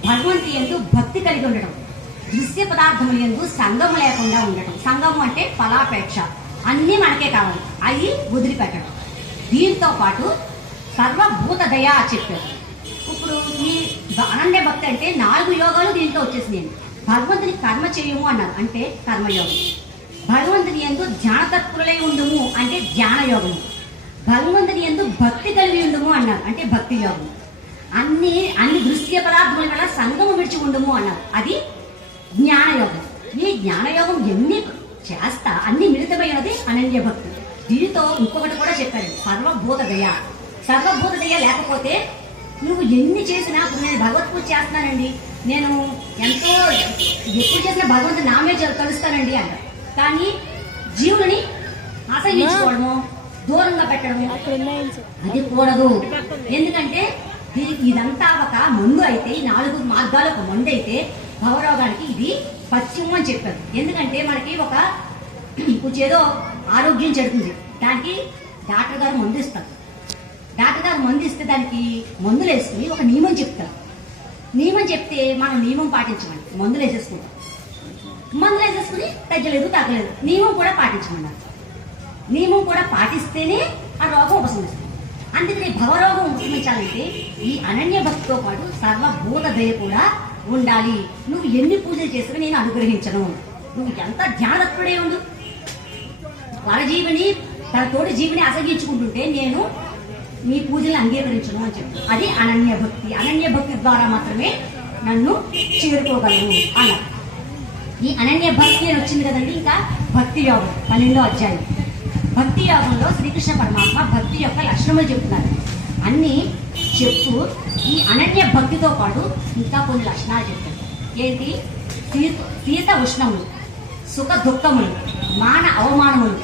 భగవంతుని ఎందు భక్తి కలిగి ఉండటం, దృశ్య పదార్థములు ఎందు సంగం లేకుండా ఉండటం. సంగము అంటే ఫలాపేక్ష, అన్నీ మనకే కావాలి, అవి వదిలిపెట్టడం. దీంతో పాటు సర్వభూత దయ చెప్పారు. ఇప్పుడు ఈ అనన్య భక్తి అంటే 4 యోగాలు దీంట్లో వచ్చేసినాయి. భగవంతుని కర్మ చేయము అన్నారు అంటే కర్మయోగం, భగవంతుని యందు ధ్యానతత్పురులై ఉండుము అంటే ధ్యానయోగము, భగవంతుని యందు భక్తి కలిగి ఉండుము అన్నారు అంటే భక్తి యోగము, అన్ని దృశ్య పదార్థముల వల్ల సంగము విడిచి ఉండుము అన్నారు, అది జ్ఞానయోగం. ఈ జ్ఞానయోగం ఎన్ని చేస్తా అన్ని మిళితమైనది అనన్య భక్తి. దీనితో ఇంకొకటి కూడా చెప్పారు, సర్వభూత దయ. సర్వభూత దయ లేకపోతే నువ్వు ఎన్ని చేసినా, ఇప్పుడు నేను భగవత్ పూజ చేస్తున్నానండి, నేను ఎంతో ఎప్పుడు చేసినా భగవంతుడు నామే కలుస్తానండి అంటారు. కానీ జీవుని ఆశ్రయించుకోవడము, దూరంగా పెట్టడము అది కూడదు. ఎందుకంటే ఇదంతా ఒక మందు అయితే, ఈ 4 మార్గాలు ఒక మందు అయితే భవరోగానికి ఇది పథ్యం అని చెప్పారు. ఎందుకంటే మనకి కొంచెం ఏదో ఆరోగ్యం చెడుతుంది, దానికి డాక్టర్ గారు మందు ఇస్తారు. డాక్టర్ గారు మందు ఇస్తే దానికి మందులు వేసుకుని ఒక నియమం చెప్తారు. నియమం చెప్తే మనం నియమం పాటించమని మందులు వేసేసుకుంటాం. మందులు వేసేసుకుని తగ్గలేదు, నియమం కూడా పాటించమన్నారు. నియమం కూడా పాటిస్తేనే ఆ రోగం ఉపశమిస్తుంది. అందుకని భవరోగం ఉపశమించాలంటే ఈ అనన్య భక్తితో పాటు సర్వభూత దయ కూడా ఉండాలి. నువ్వు ఎన్ని పూజలు చేసినా నేను అనుగ్రహించను, నువ్వు ఎంత ధ్యానతత్పుడే ఉండు, పరజీవిని తన తోటి జీవిని అసగించుకుంటుంటే నేను నీ పూజలు అంగీకరించను అని చెప్పి, అది అనన్య భక్తి. అనన్య భక్తి ద్వారా మాత్రమే నన్ను చేరుకోగలను అన్నారు. ఈ అనన్య భక్తి అని వచ్చింది కదండి. ఇంకా భక్తి యోగం 12వ అధ్యాయం. భక్తి యోగంలో శ్రీకృష్ణ పరమాత్మ భక్తి యొక్క లక్షణములు చెప్తున్నారు. అన్ని చెప్పు ఈ అనన్య భక్తితో పాటు ఇంకా కొన్ని లక్షణాలు చెప్పారు. ఏంటి? శీత ఉష్ణములు, సుఖ దుఃఖములు, మాన అవమానములు,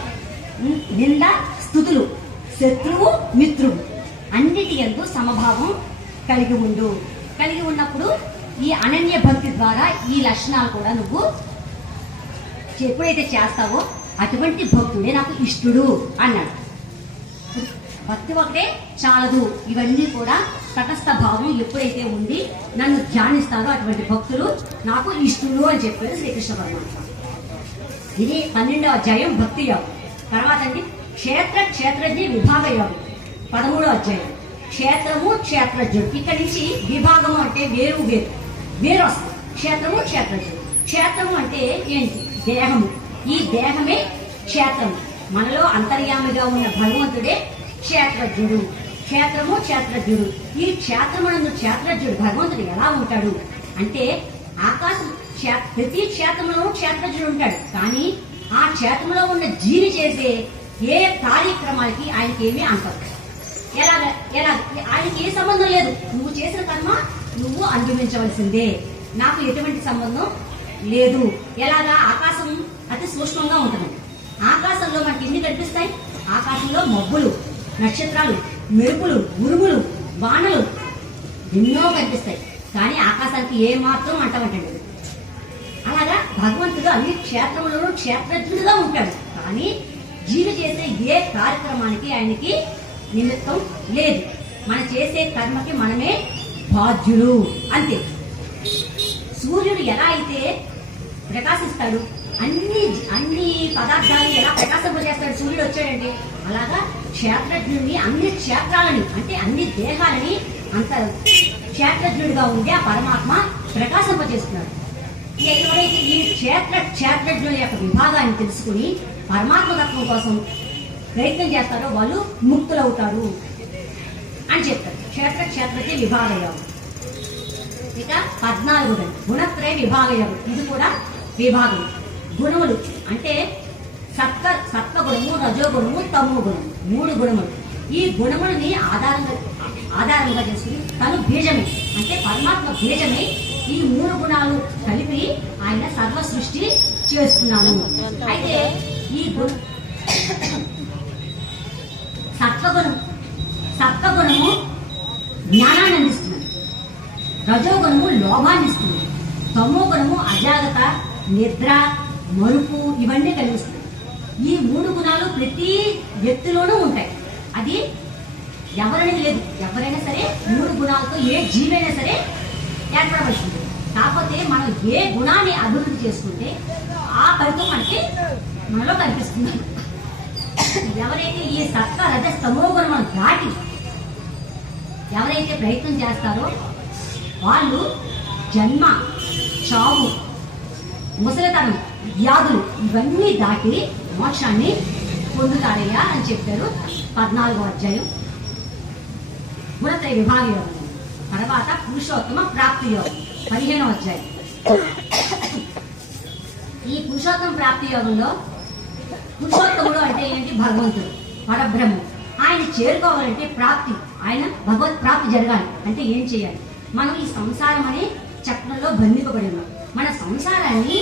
నింద స్తుతులు, శత్రువు మిత్రువు అన్నిటి యందు సమభావం కలిగి ఉన్నప్పుడు ఈ అనన్య భక్తి ద్వారా ఈ లక్షణాలు కూడా నువ్వు ఎప్పుడైతే చేస్తావో అటువంటి భక్తుడే నాకు ఇష్టడు అన్నాడు. భక్తి ఒకటే చాలదు, ఇవన్నీ కూడా తటస్థ భావం ఎప్పుడైతే ఉండి నన్ను ధ్యానిస్తారో అటువంటి భక్తులు నాకు ఇష్టడు అని చెప్పాడు శ్రీకృష్ణ పరమాత్మ. ఇది 12వ అధ్యాయం భక్తి యోగం. తర్వాత అండి క్షేత్రజ్ఞ విభాగ యోగం 13వ అధ్యాయం. క్షేత్రము క్షేత్రజ్ఞుడు. ఇక్కడి నుంచి విభాగము అంటే వేరు వస్తుంది. క్షేత్రము క్షేత్రజ్ఞుడు. క్షేత్రము అంటే ఏంటి? దేహము. ఈ దేహమే క్షేత్రము. మనలో అంతర్యామిగా ఉన్న భగవంతుడే క్షేత్రజ్ఞుడు. క్షేత్రము క్షేత్రజ్ఞుడు. ఈ క్షేత్రమునందు క్షేత్రజ్ఞుడు భగవంతుడు ఎలా ఉంటాడు అంటే ఆకాశం ప్రతి క్షేత్రంలోనూ క్షేత్రజ్ఞుడు ఉంటాడు. కానీ ఆ క్షేత్రంలో ఉన్న జీవి చేసే ఏ కార్యక్రమాలకి ఆయనకి ఏమీ అంటారు. ఎలా ఆయనకి ఏ సంబంధం లేదు. నువ్వు చేసిన కర్మ నువ్వు అనుభవించవలసిందే, నాకు ఎటువంటి సంబంధం లేదు. ఎలాగా? ఆకాశం అతి సూక్ష్మంగా ఉంటుంది. ఆకాశంలో మనకి ఎన్ని కనిపిస్తాయి? ఆకాశంలో మబ్బులు, నక్షత్రాలు, మెరుపులు, ఉరుములు, వానలు ఎన్నో కనిపిస్తాయి. కానీ ఆకాశానికి ఏ మాత్రం అంటమంటండి. అలాగా భగవంతుడు అన్ని క్షేత్రంలోనూ క్షేత్రజ్ఞుడుగా ఉంటాడు. కానీ జీవి చేసే ఏ కార్యక్రమానికి ఆయనకి నిమిత్తం లేదు. మనం చేసే కర్మకి మనమే బాధ్యులు అంతే. సూర్యుడు ఎలా అయితే ప్రకాశిస్తాడు, అన్ని పదార్థాలు ఎలా ప్రకాశింపజేస్తాడు సూర్యుడు వచ్చాడంటే, అలాగా క్షేత్రజ్ఞుడిని అన్ని క్షేత్రాలని అంటే అన్ని దేహాలని అంత క్షేత్రజ్ఞుడిగా ఉండి ఆ పరమాత్మ ప్రకాశింపజేస్తున్నాడు. ఎవరైతే ఈ క్షేత్రజ్ఞుల యొక్క విభాగాన్ని తెలుసుకుని పరమాత్మ తత్వం కోసం ప్రయత్నం చేస్తారో వాళ్ళు ముక్తులవుతారు అని చెప్తారు. క్షేత్రజ్ఞ విభాగ యోగం. ఇక 14 గుణత్రయ విభాగ యోగం. ఇది కూడా విభాగం. గుణములు అంటే సత్వగుణము, రజోగుణము, తమో గుణము, 3 గుణములు. ఈ గుణములని ఆధారంగా చేసుకుని తను బీజమే అంటే పరమాత్మ బీజమే ఈ 3 గుణాలు కలిపి ఆయన సర్వ సృష్టి చేస్తున్నాను. అయితే ఈ సత్వగుణము జ్ఞానాన్ని అందిస్తుంది, రజోగుణము లోభాన్ని ఇస్తుంది, తమో గుణము అజాగ్రత్త, నిద్ర, మరుపు ఇవన్నీ కలిగిస్తుంది. ఈ 3 గుణాలు ప్రతి వ్యక్తిలోనూ ఉంటాయి. అది ఎవరనేది లేదు. ఎవరైనా సరే 3 గుణాలతో ఏ జీవైనా సరే ఏర్పడవలసింది. కాకపోతే మనం ఏ గుణాన్ని అభివృద్ధి చేసుకుంటే ఆ ఫలితం మనలో కనిపిస్తుంది. ఎవరైతే ఈ సత్వ రజ తమో గుణాలను దాటి ఎవరైతే ప్రయత్నం చేస్తారో వాళ్ళు జన్మ, చావు, ముసలితనం, వ్యాధులు ఇవన్నీ దాటి మోక్షాన్ని పొందుతారయ్యా అని చెప్పారు 14వ అధ్యాయం గుణత్రయ విభాగ యోగం. తర్వాత పురుషోత్తమ ప్రాప్తి యోగం 15వ అధ్యాయం. ఈ పురుషోత్తమ ప్రాప్తి యోగంలో పురుషోత్తముడు అంటే ఏంటి? భగవంతుడు, పరబ్రహ్మం. ఆయన చేరుకోవాలంటే ప్రాప్తి, ఆయన భగవత్ ప్రాప్తి జరగాలి. అంటే ఏం చేయాలి? మనం ఈ సంసారం అనే చక్రంలో బంధింపబడి ఉన్నాం. మన సంసారాన్ని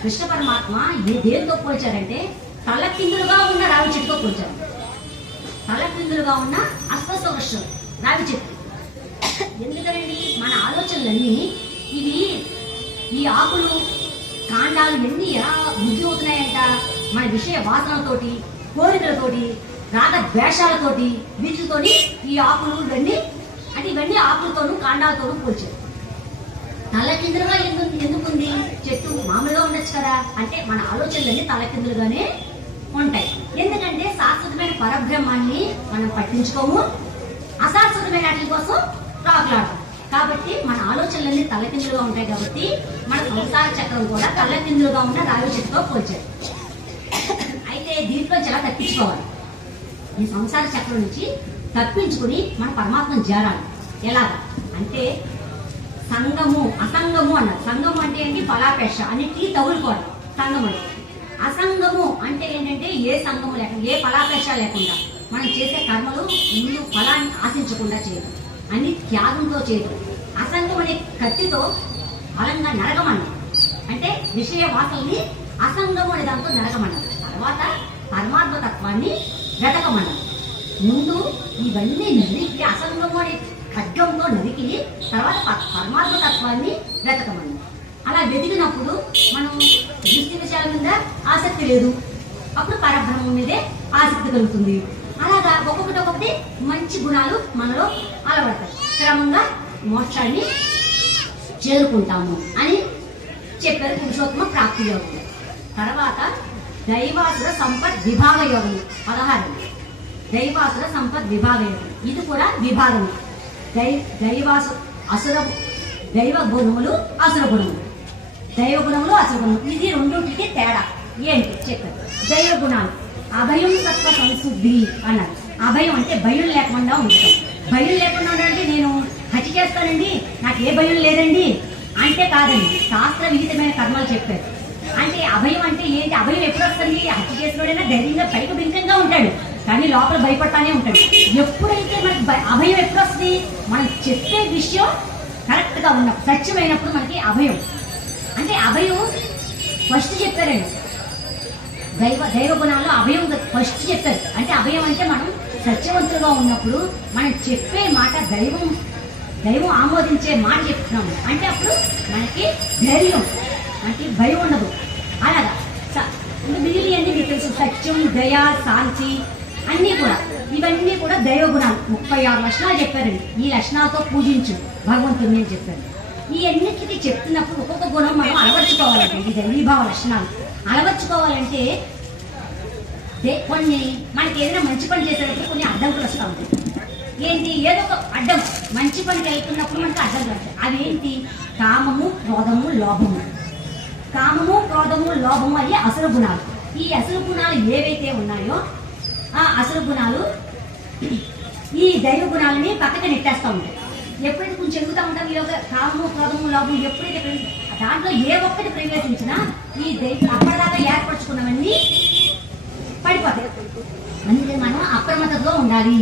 కృష్ణ పరమాత్మ దేనితో పోల్చారంటే తలకిందులుగా ఉన్న రావి చెట్టుతో పోల్చారు. తలకిందులుగా ఉన్న అశ్వత్థవృక్షం రావి చెట్టు. ఎందుకండి మన ఆలోచనలన్నీ ఇవి ఈ ఆకులు కాండాలు ఇవన్నీ ఎలా వృద్ధి అవుతున్నాయంట? మన విషయ వాసనలతోటి, కోరికలతోటి, రాగ ద్వేషాలతోటి, వీటితోని ఈ ఆకులు ఇవన్నీ ఆకులతోనూ కాండాలతోనూ పోల్చారు. తలకిందులుగా ఎందుకుంది చెట్టు? మామూలుగా ఉండొచ్చు కదా. అంటే మన ఆలోచనలన్నీ తలకిందులుగానే ఉంటాయి. ఎందుకంటే శాశ్వతమైన పరబ్రహ్మాన్ని మనం పట్టించుకోము, అశాశ్వతమైన వాటి కోసం రాకులాడతాం. కాబట్టి మన ఆలోచనలన్నీ తలకిందులుగా ఉంటాయి. కాబట్టి మన సంసార చక్రం కూడా తలకిందులుగా ఉన్న రావి చెట్టుతో పోల్చారు. అయితే దీంట్లో ఎలా తప్పించుకోవాలి? ఈ సంసార చక్రం నుంచి తప్పించుకుని మన పరమాత్మను చేరాలి. ఎలాగా అంటే సంగము, అసంగము అన్నారు. సంగము అంటే ఏంటి? ఫలాపేక్ష అన్నిటికీ తగులుకోవడం సంగం అంటే. అసంగము అంటే ఏంటంటే ఏ సంగము లేకుండా, ఏ ఫలాపేక్ష లేకుండా మనం చేసే కర్మలు ముందు ఫలాన్ని ఆశించకుండా చేయడం, అన్ని త్యాగంతో చేయడం. అసంగం అనే కత్తితో బలంగా నరకమన్నాం, అంటే విషయ వాసల్ని అసంగము అనే దాంతో నరకమన్నాం. తర్వాత పరమాత్మ తత్వాన్ని వెతకమన్నాం. ముందు ఇవన్నీ నరికి, అసంగము అనే ఖడ్గంతో నరికి తర్వాత పరమాత్మ తత్వాన్ని వెతకమన్నాం. అలా వెతికినప్పుడు మనం దృష్టి విషయాల మీద ఆసక్తి లేదు, అప్పుడు పరబ్రహ్మం మీదే ఆసక్తి కలుగుతుంది. అలాగా ఒక్కొక్కటి మంచి గుణాలు మనలో అలవడతాయి. క్రమంగా మోక్షాన్ని చేరుకుంటాము అని చెప్పారు పురుషోత్తమ ప్రాప్తి యోగం. తర్వాత దైవాసుర సంపత్ విభాగ యోగం 16. దైవాసుర సంపత్ విభాగ యోగం, ఇది కూడా విభాగం. దైవ గుణములు అసుర గుణములు, దైవ గుణములు అసుర గుణములు, ఇది రెండింటికి తేడా ఏంటి చెప్పారు. దైవ గుణాలు అభయం సత్వ సంశుద్ధి అన్నారు. అభయం అంటే భయం లేకుండా ఉండటం. భయం లేకుండా ఉండాలంటే నేను హత్య చేస్తానండి, నాకు ఏ భయం లేదండి అంటే కాదండి, శాస్త్ర విహితమైన కర్మలు చెప్పారు. అంటే అభయం అంటే ఏంటి? అభయం ఎప్పుడు వస్తుంది? హత్య చేసినోడైనా ధైర్యంగా పైకి బింకంగా ఉంటాడు, కానీ లోపల భయపడతానే ఉంటాడు. ఎప్పుడైతే మనకి అభయం ఎప్పుడు వస్తుంది? మనం చెప్పే విషయం కరెక్ట్ గా ఉన్నప్పుడు, సత్యమైనప్పుడు మనకి అభయం. అంటే అభయం ఫస్ట్ చెప్పారండి. దైవ గుణాల్లో అభయం ఫస్ట్ చెప్పారు. అంటే అభయం అంటే మనం సత్యవంతులుగా ఉన్నప్పుడు మనం చెప్పే మాట దైవం ఆమోదించే మాట చెప్తున్నాము అంటే అప్పుడు మనకి ధైర్యం, మనకి భయం ఉండదు. అలాగా మిగిలి అన్ని మీకు తెలుసు, సత్యం, దయ, శాంతి అన్నీ కూడా, ఇవన్నీ కూడా దైవ గుణాలు. 36 లక్షణాలు చెప్పారండి. ఈ లక్షణాలతో పూజించు భగవంతుని అని చెప్పారు. ఈ అన్నిటికీ చెప్తున్నప్పుడు ఒక్కొక్క గుణం మనం అలవర్చుకోవాలంటే, ఈ దైవీభావ లక్షణాలు అలవర్చుకోవాలంటే కొన్ని మనకి ఏదైనా మంచి పని చేసేటప్పుడు కొన్ని అడ్డంకులు వస్తూ ఉంటాయి. ఏంటి? ఏదో ఒక అడ్డం, మంచి పనికి వెళ్తున్నప్పుడు మనకి అడ్డంకులు వస్తాయి. అవి ఏంటి? కామము, క్రోధము, లోభము. కామము, క్రోధము, లోభము అవి అసుర గుణాలు. ఈ అసుర గుణాలు ఏవైతే ఉన్నాయో ఆ అసుర గుణాలు ఈ దైవ గుణాలని పక్కకి నెట్టేస్తూ ఉంటాయి. ఎప్పుడైతే కొంచెం ఎదుగుతూ ఉంటాం, ఈ యొక్క కామము, క్రోధము, లోభము ఎప్పుడైతే దాంట్లో ఏ ఒక్కటి ప్రవేశించినా ఈ అప్పటిదాకా ఏర్పరచుకున్నవన్నీ పడిపోతాయి. అందుకని మనం అప్రమత్తతో ఉండాలి.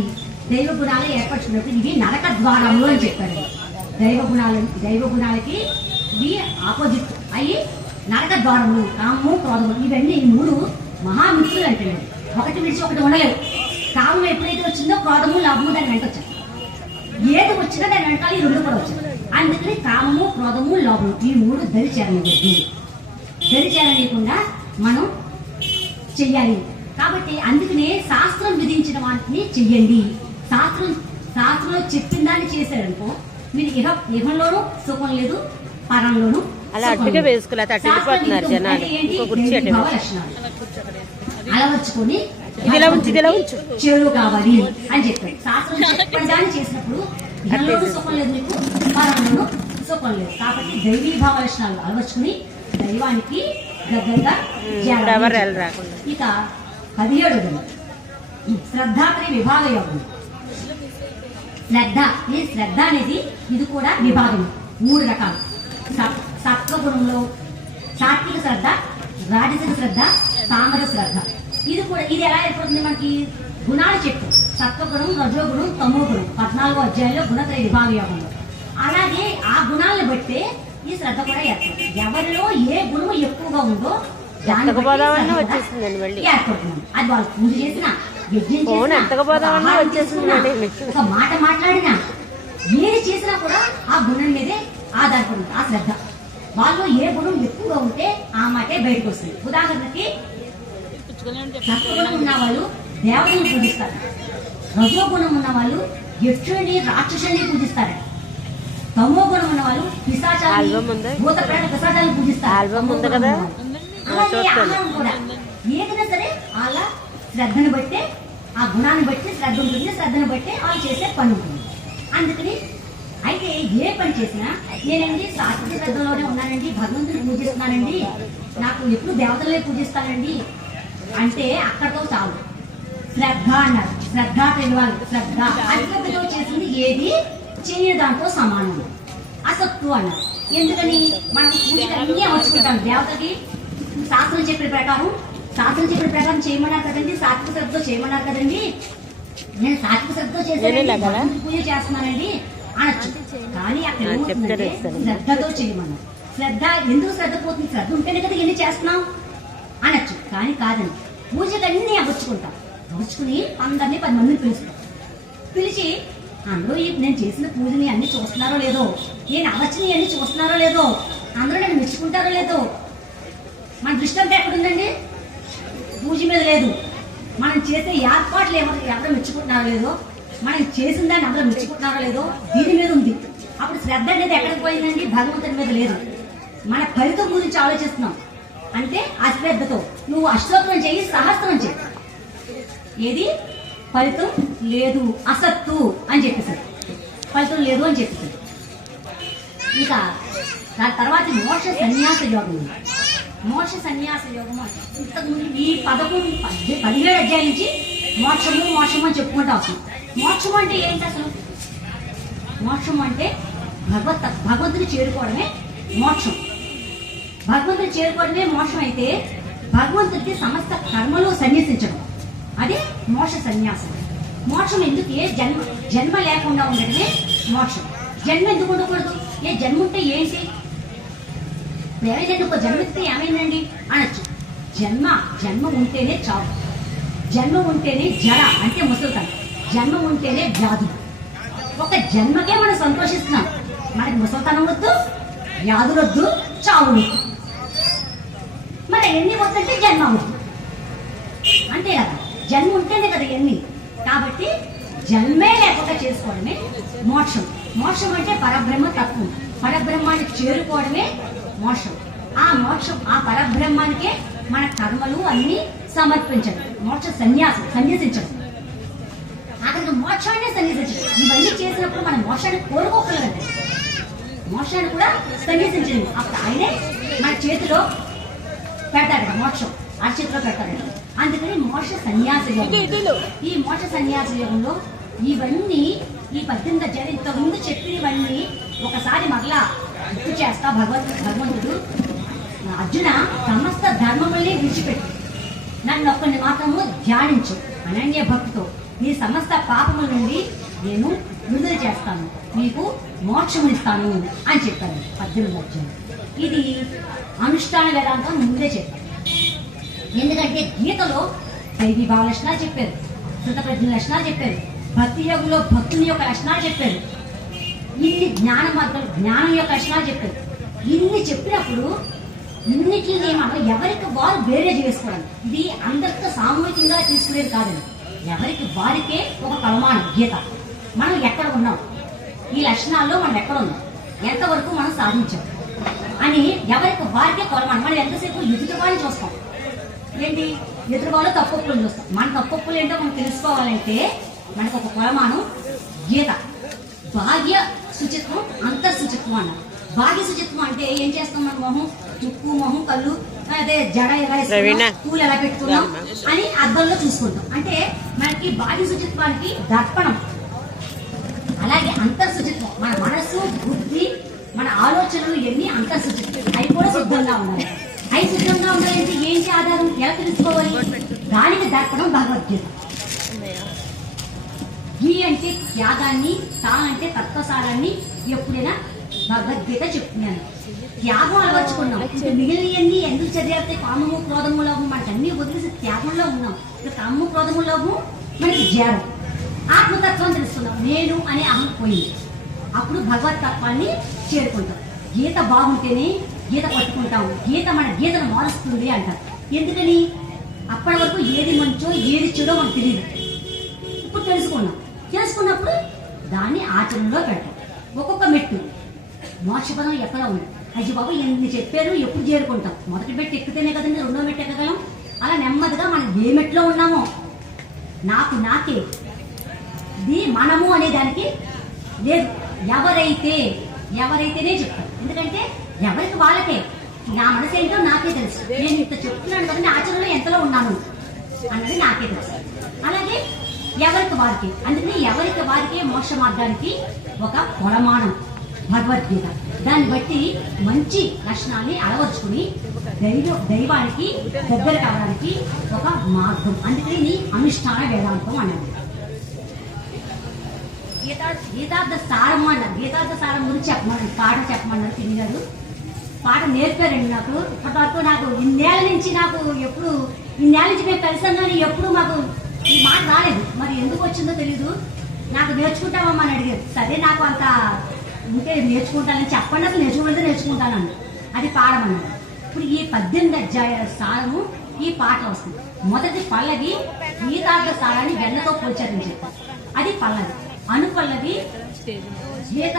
దైవ గుణాలు ఏర్పరచుకున్నప్పుడు ఇవి నరక ద్వారములు అని చెప్పారు. దైవ గుణాలకి ఇవి ఆపోజిట్ అయ్యి నరక ద్వారములు. కామము, క్రోధము ఇవన్నీ 3 మహామిత్రులు అంటే ఒకటి విడిచి ఒకటి ఉండలేవు. కామం ఎప్పుడైతే వచ్చిందో క్రోధము, లోభము దాని వెంట వచ్చాయి. ఏది వచ్చినా దాని వెంటాలి ఈ 2 కూడా వచ్చాయి. అందుకని కామము, క్రోధము, లోభము ఈ 3 దరిచేరనివ్వద్దు. దరిచేరనీయకుండా మనం చెయ్యాలి. కాబట్టి అందుకనే శాస్త్రం విధించిన వాటిని చెయ్యండి. శాస్త్రంలో చెప్పిన దాన్ని చేశారనుకో మీరు ఇహంలోనూ సుఖం లేదు, పరంలోనూ అలవర్చుకొని చేరు కావాలి అని చెప్పారు. శాస్త్రం చెప్పిన దాన్ని చేసినప్పుడు ఇహంలోనూ సుఖం లేదు, మీకు పరంలోనూ సుఖం లేదు. కాబట్టి దైవీభావ లక్షణాలు అలవర్చుకుని దైవానికి దగ్గరగా ఇక 17 శ్రద్ధాత్రి విభాగ యోగం. ఈ శ్రద్ధ అనేది ఇది కూడా విభాగం. 3 రకాలు. సత్వగుణంలో సాత్విక శ్రద్ధ, రాజసిక శ్రద్ధ, తామర శ్రద్ధ. ఇది ఎలా ఏర్పడుతుంది? మనకి గుణాలు చెప్పు. సత్వగుణం, రజోగుణం, తమోగుణం 14వ అధ్యాయంలో గుణత్రయ విభాగ యోగంలో. అలాగే ఆ గుణాలను బట్టే ఈ శ్రద్ధ కూడా ఏర్పడుతుంది. ఎవరిలో ఏ గుణం ఎక్కువగా ఉందో దాన్ని ఏర్పడుతుంది. అది వాళ్ళు పూజ చేసినా, యజ్ఞం చేసినా, ఒక మాట మాట్లాడినా, ఏది చేసినా కూడా ఆ గుణం మీదే ఆధారపడుతుంది ఆ శ్రద్ధ. వాళ్ళు ఏ గుణం ఎక్కువగా ఉంటే ఆ మాటే బయటకు వస్తుంది. ఉదాహరణకి సత్వగుణం ఉన్న వాళ్ళు దేవతని పూజిస్తారు, రజోగుణం ఉన్న వాళ్ళు యక్షుని, రాక్షసుని పూజిస్తారు, తమో గుణం ఉన్న వాళ్ళు పిశాచాలని, భూత ప్రేత పిశాచాలను పూజిస్తారు. ఏదైనా సరే వాళ్ళ శ్రద్ధను బట్టే, ఆ గుణాన్ని బట్టి శ్రద్ధ ఉంటుంది, శ్రద్ధను బట్టే వాళ్ళు చేసే పని ఉంటుంది. అందుకని అయితే ఏ పని చేసినా నేనండి సాత్విక శ్రద్ధలోనే ఉన్నానండి, భగవంతుని పూజిస్తున్నానండి, నాకు ఎప్పుడు దేవతలనే పూజిస్తానండి అంటే అక్కడితో చాలు. శ్రద్ధ అన్నారు. శ్రద్ధ తెలియాలి. శ్రద్ధ అశ్రద్ధతో చేసింది ఏది చేయని దాంతో సమానం. అసత్తు అన్నారు. ఎందుకని మనం పూజలు అన్నీ అమర్చుకుంటాం. దేవతకి శాస్త్రం చెప్పిన ప్రకారం చేయమన్నారు కదండి, సాత్విక శ్రద్ధతో చేయమన్నారు కదండి, నేను సాత్విక శ్రద్ధతో చేశాను, పూజ చేస్తున్నానండి అనొచ్చు. కానీ అక్కడ ఏమవుతుందంటే శ్రద్ధతో చేయమన్నారు. శ్రద్ధ ఎందుకు శ్రద్ధ పోతుంది? శ్రద్ధ ఉంటేనే కదా ఎన్ని చేస్తున్నాం అనొచ్చు. కానీ కాదండి, పూజలన్నీ అమర్చుకుంటాం. అమర్చుకుని అందరినీ 10 మందిని పిలిచి అందరూ నేను చేసిన పూజని అన్ని చూస్తున్నారో లేదో, నేను అవచ్చిని అన్ని చూస్తున్నారో లేదో, అందరూ నేను మెచ్చుకుంటారో లేదో. మన దృష్టి అంతా ఎక్కడుందండి? పూజ మీద లేదు. మనం చేసే ఏర్పాట్లు ఎవరో మెచ్చుకుంటున్నారో లేదో, మనం చేసిన దాన్ని అందరూ మెచ్చుకుంటున్నారో లేదో, దీని మీద ఉంది. అప్పుడు శ్రద్ధ అనేది ఎక్కడికి పోయిందండి? భగవంతుని మీద లేదు. మన ఫలితం గురించి ఆలోచిస్తున్నాం. అంటే అశ్రద్ధతో నువ్వు అష్టోత్తరం చేయి, సహస్రం చేయి, ఏది ఫలితం లేదు, అసత్తు అని చెప్పేసారు. ఫలితం లేదు అని చెప్పేసారు. ఇక దాని తర్వాత మోక్ష సన్యాస యోగం. మోక్ష సన్యాస యోగం అంటే ఇంతకుముందు ఈ 17 అధ్యాయం నుంచి మోక్షము అని చెప్పుకుంటా వస్తుంది. మోక్షం అంటే ఏంటి అసలు? మోక్షం అంటే భగవంతుని చేరుకోవడమే మోక్షం. భగవంతుని చేరుకోవడమే మోక్షం అయితే భగవంతుడికి సమస్త కర్మలు సన్యసించడం, అదే మోక్ష సన్యాసం. మోక్షం ఎందుకు? జన్మ లేకుండా ఉండటమే మోక్షం. జన్మ ఎందుకు ఉండకూడదు? జన్మ ఉంటే ఏంటి? ఒక జన్మిస్తే ఏమైందండి అనొచ్చు. జన్మ ఉంటేనే చావు, జన్మ ఉంటేనే జర అంటే ముసలితనం, జన్మ ఉంటేనే వ్యాధులు. ఒక జన్మకే మనం సంతోషిస్తున్నాం. మనకి ముసలితనం వద్దు, వ్యాధులు వద్దు, చావు వద్దు. మరి ఎన్ని వద్దంటే జన్మ వద్దు అంతే కదా. జన్మ ఉంటేనే కదా ఎన్ని. కాబట్టి జన్మే లేకుండా చేసుకోవడమే మోక్షం. మోక్షం అంటే పరబ్రహ్మ తత్వం. పరబ్రహ్మాన్ని చేరుకోవడమే మోక్షం. ఆ పరబ్రహ్మానికే మన కర్మలు అన్ని సమర్పించడం, మోక్ష సన్యసించడం. అక్కడికి మోక్షాన్ని సన్యసించడం. ఇవన్నీ చేసినప్పుడు మనం మోక్షాన్ని కోరుకోగలండి. మోక్షాన్ని కూడా సన్యసించడం. అప్పుడు ఆయనే మన చేతిలో పెడతాడు కదా, మోక్షం అరచేతిలో పెడతాడు. అందుకని మోక్ష సన్యాస యోగం. ఈ మోక్ష సన్యాస యోగంలో ఇవన్నీ ఈ 18 అధ్యాయులు ఇంతకుముందు చెప్పినవన్నీ ఒకసారి మరలా గుర్తు చేస్తా. భగవంతుడు అర్జున సమస్త ధర్మముల్ని విడిచిపెట్టి నన్ను ఒక్కరిని మాత్రము ధ్యానించు అనన్య భక్తితో నీ సమస్త పాపముల నుండి నేను విడుదల చేస్తాను, నీకు మోక్షమునిస్తాను అని చెప్పాను 18 అధ్యాయం. ఇది అనుష్ఠాన వేదాంతం ముందే చెప్పారు. ఎందుకంటే గీతలో దైవీభావ లక్షణాలు చెప్పారు, శృతప్రజ్ఞ లక్షణాలు చెప్పారు, భక్తి యోగంలో భక్తుని యొక్క లక్షణాలు చెప్పారు, ఇన్ని జ్ఞానం యొక్క లక్షణాలు చెప్పారు. ఇన్ని చెప్పినప్పుడు ఇన్నిటిని మనం ఎవరికి వారు బేరేజ్ వేసుకోవడం. ఇది అందరితో సామూహికంగా తీసుకునేది కాదండి. ఎవరికి వారికే ఒక ప్రమాణం గీత. మనం ఎక్కడ ఉన్నాం, ఈ లక్షణాల్లో మనం ఎక్కడ ఉన్నాం, ఎంతవరకు మనం సాధించాం అని ఎవరికి వారికే కొలమానం. మనం ఎంతసేపు ఎదుటివాడిని చూస్తాం, ఏంటి ఎదురువాళ్ళు తప్పొప్పులను చూస్తాం. మన తప్పొప్పులు ఏంటో మనం తెలుసుకోవాలంటే మనకు ఒక కొలమానం గీత. బాహ్య శుచిత్వం, అంతఃశుచిత్వం అన్నారు. బాహ్య శుచిత్వం అంటే ఏం చేస్తాం? మన ముక్కు మొహం కళ్ళు అదే జడ ఎలా వేసుకున్నాం, పూలు ఎలా పెట్టుకున్నాం అని అద్దంలో చూసుకుంటాం. అంటే మనకి బాహ్య శుచిత్వానికి దర్పణం. అలాగే అంతఃశుచిత్వం మన మనస్సు, బుద్ధి, మన ఆలోచనలు ఇవన్నీ అంతఃశుచిత్వం. అవి కూడా శుద్ధంగా ఉండాలి. అవి శుద్ధంగా ఉండాలంటే ఏంటి ఆధారం? ఎలా తెలుసుకోవాలి? దానికి దర్పణం భగవద్గీత. ఈ అంటే త్యాగాన్ని, తా అంటే తత్వసారాన్ని ఎప్పుడైనా భగవద్గీత చెప్తున్నాను. త్యాగం అలవర్చుకున్నాం. మిగిలినవన్నీ ఎందుకు చదివితే కామము క్రోధము లోభం మనకి అన్ని వదిలేసి త్యాగంలో ఉన్నాం. కామము క్రోధము లోభం మనకి చేరం. ఆత్మతత్వం తెలుసుకున్నాం. నేను అనే అహం పోయింది. అప్పుడు భగవతత్వాన్ని చేరుకుంటాం. గీత బాగుంటేనే గీత పట్టుకుంటాము. గీత మన గీతను మారుస్తుంది అంటారు. ఎందుకని? అప్పటి వరకు ఏది మంచో ఏది చెడో మనకు తెలియదు. ఇప్పుడు తెలుసుకున్నప్పుడు దాన్ని ఆచరణలో పెడతాం. ఒక్కొక్క మెట్టు మోక్షపదం ఎక్కడ ఉంది. అయ్యి బాబు ఎన్ని చెప్పారు, ఎప్పుడు చేరుకుంటాం? మొదటి మెట్టు ఎక్కితేనే కదండి రెండో మెట్టు ఎక్కగలం. అలా నెమ్మదిగా మనం ఏ మెట్లో ఉన్నామో నాకే ఇది మనము అనే దానికి లేదు. ఎవరైతేనే చెప్తారు. ఎందుకంటే ఎవరికి వాళ్ళకే. నా మనసు ఏంటో నాకే తెలుసు. నేను ఇంత చెప్తున్నాను కదండి, ఆచరణలో ఎంతలో ఉన్నాను అన్నది నాకే తెలుసు. అలాగే ఎవరికి వారికి. అందుకని ఎవరికి వారికే మోక్ష మార్గానికి ఒక ప్రమాణం భగవద్గీత. దాన్ని బట్టి మంచి లక్షణాన్ని అలవర్చుకుని దైవానికి దగ్గర కావడానికి ఒక మార్గం. అందుకని అనుష్ఠాన వేదాంతం అన్నది. గీతార్థ సారము అన్నారు. గీతార్థ సారం గురించి చెప్పమన్నారు, పాట చెప్పమన్నారు పిన్ని గారు. పాట నేర్పారండి నాకు. ఇప్పటి వరకు నాకు ఇన్నేళ్ళ నుంచి మేము కలిసాం కానీ ఎప్పుడు మాకు ఈ మాట రాలేదు. మరి ఎందుకు వచ్చిందో తెలీదు. నాకు నేర్చుకుంటామమ్మా అని అడిగారు. సరే నాకు అంత ఉంటే నేర్చుకుంటానని చెప్పండి, అసలు నేర్చుకుంటానని అది పాడమన్నారు. ఇప్పుడు ఈ 18 అధ్యాయాల సారము ఈ పాట వస్తుంది. మొదటి పల్లవి గీతార్థ సారాన్ని వెన్నతో పోల్చారని చెప్పారు. అది పల్లవి. అనుపల్లవి గీత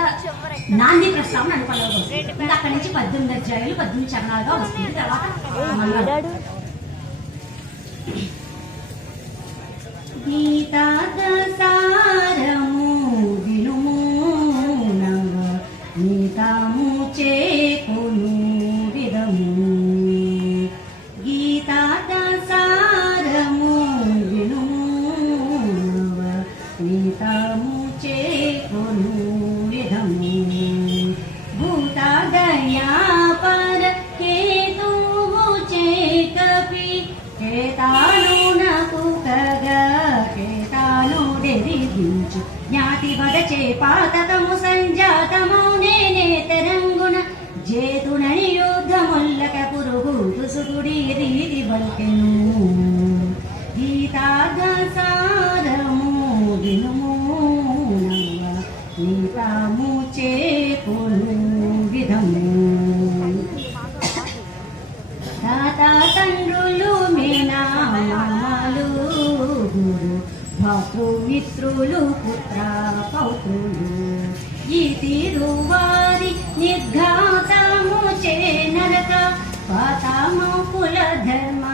నాంది ప్రస్తావన అనుపల్లవి వస్తుంది. ఇంకా అక్కడి నుంచి 18 అధ్యాయాలు 18 చరణాలుగా వస్తుంది. తర్వాత గీతార్థ సారము వినుము నవ నీతాము చేకును విధము. గీతార్థ సారము వినుము నవ నీతాము చేకును విధము. భూతాదయా పర కేతువు చేకపి కేతాను నకు కేతానుడెదిగించు జ్ఞాతి వదచే పాతకము సంజాతమౌనే నేతరంగున జేతునని యుద్ధముల్లక పురుగు సుగుడి రీతి బల్కెను. గీతార్థ సారము వినుము నవ నీతాము చేకును విధము. తాత తండ్రులు మేనమామలు గురు భాతృమిత్రులు పుత్ర పౌత్రులు ఈ తీరు వారి నిర్ఘాతము చేనరక పాతాము కుల ధర్మ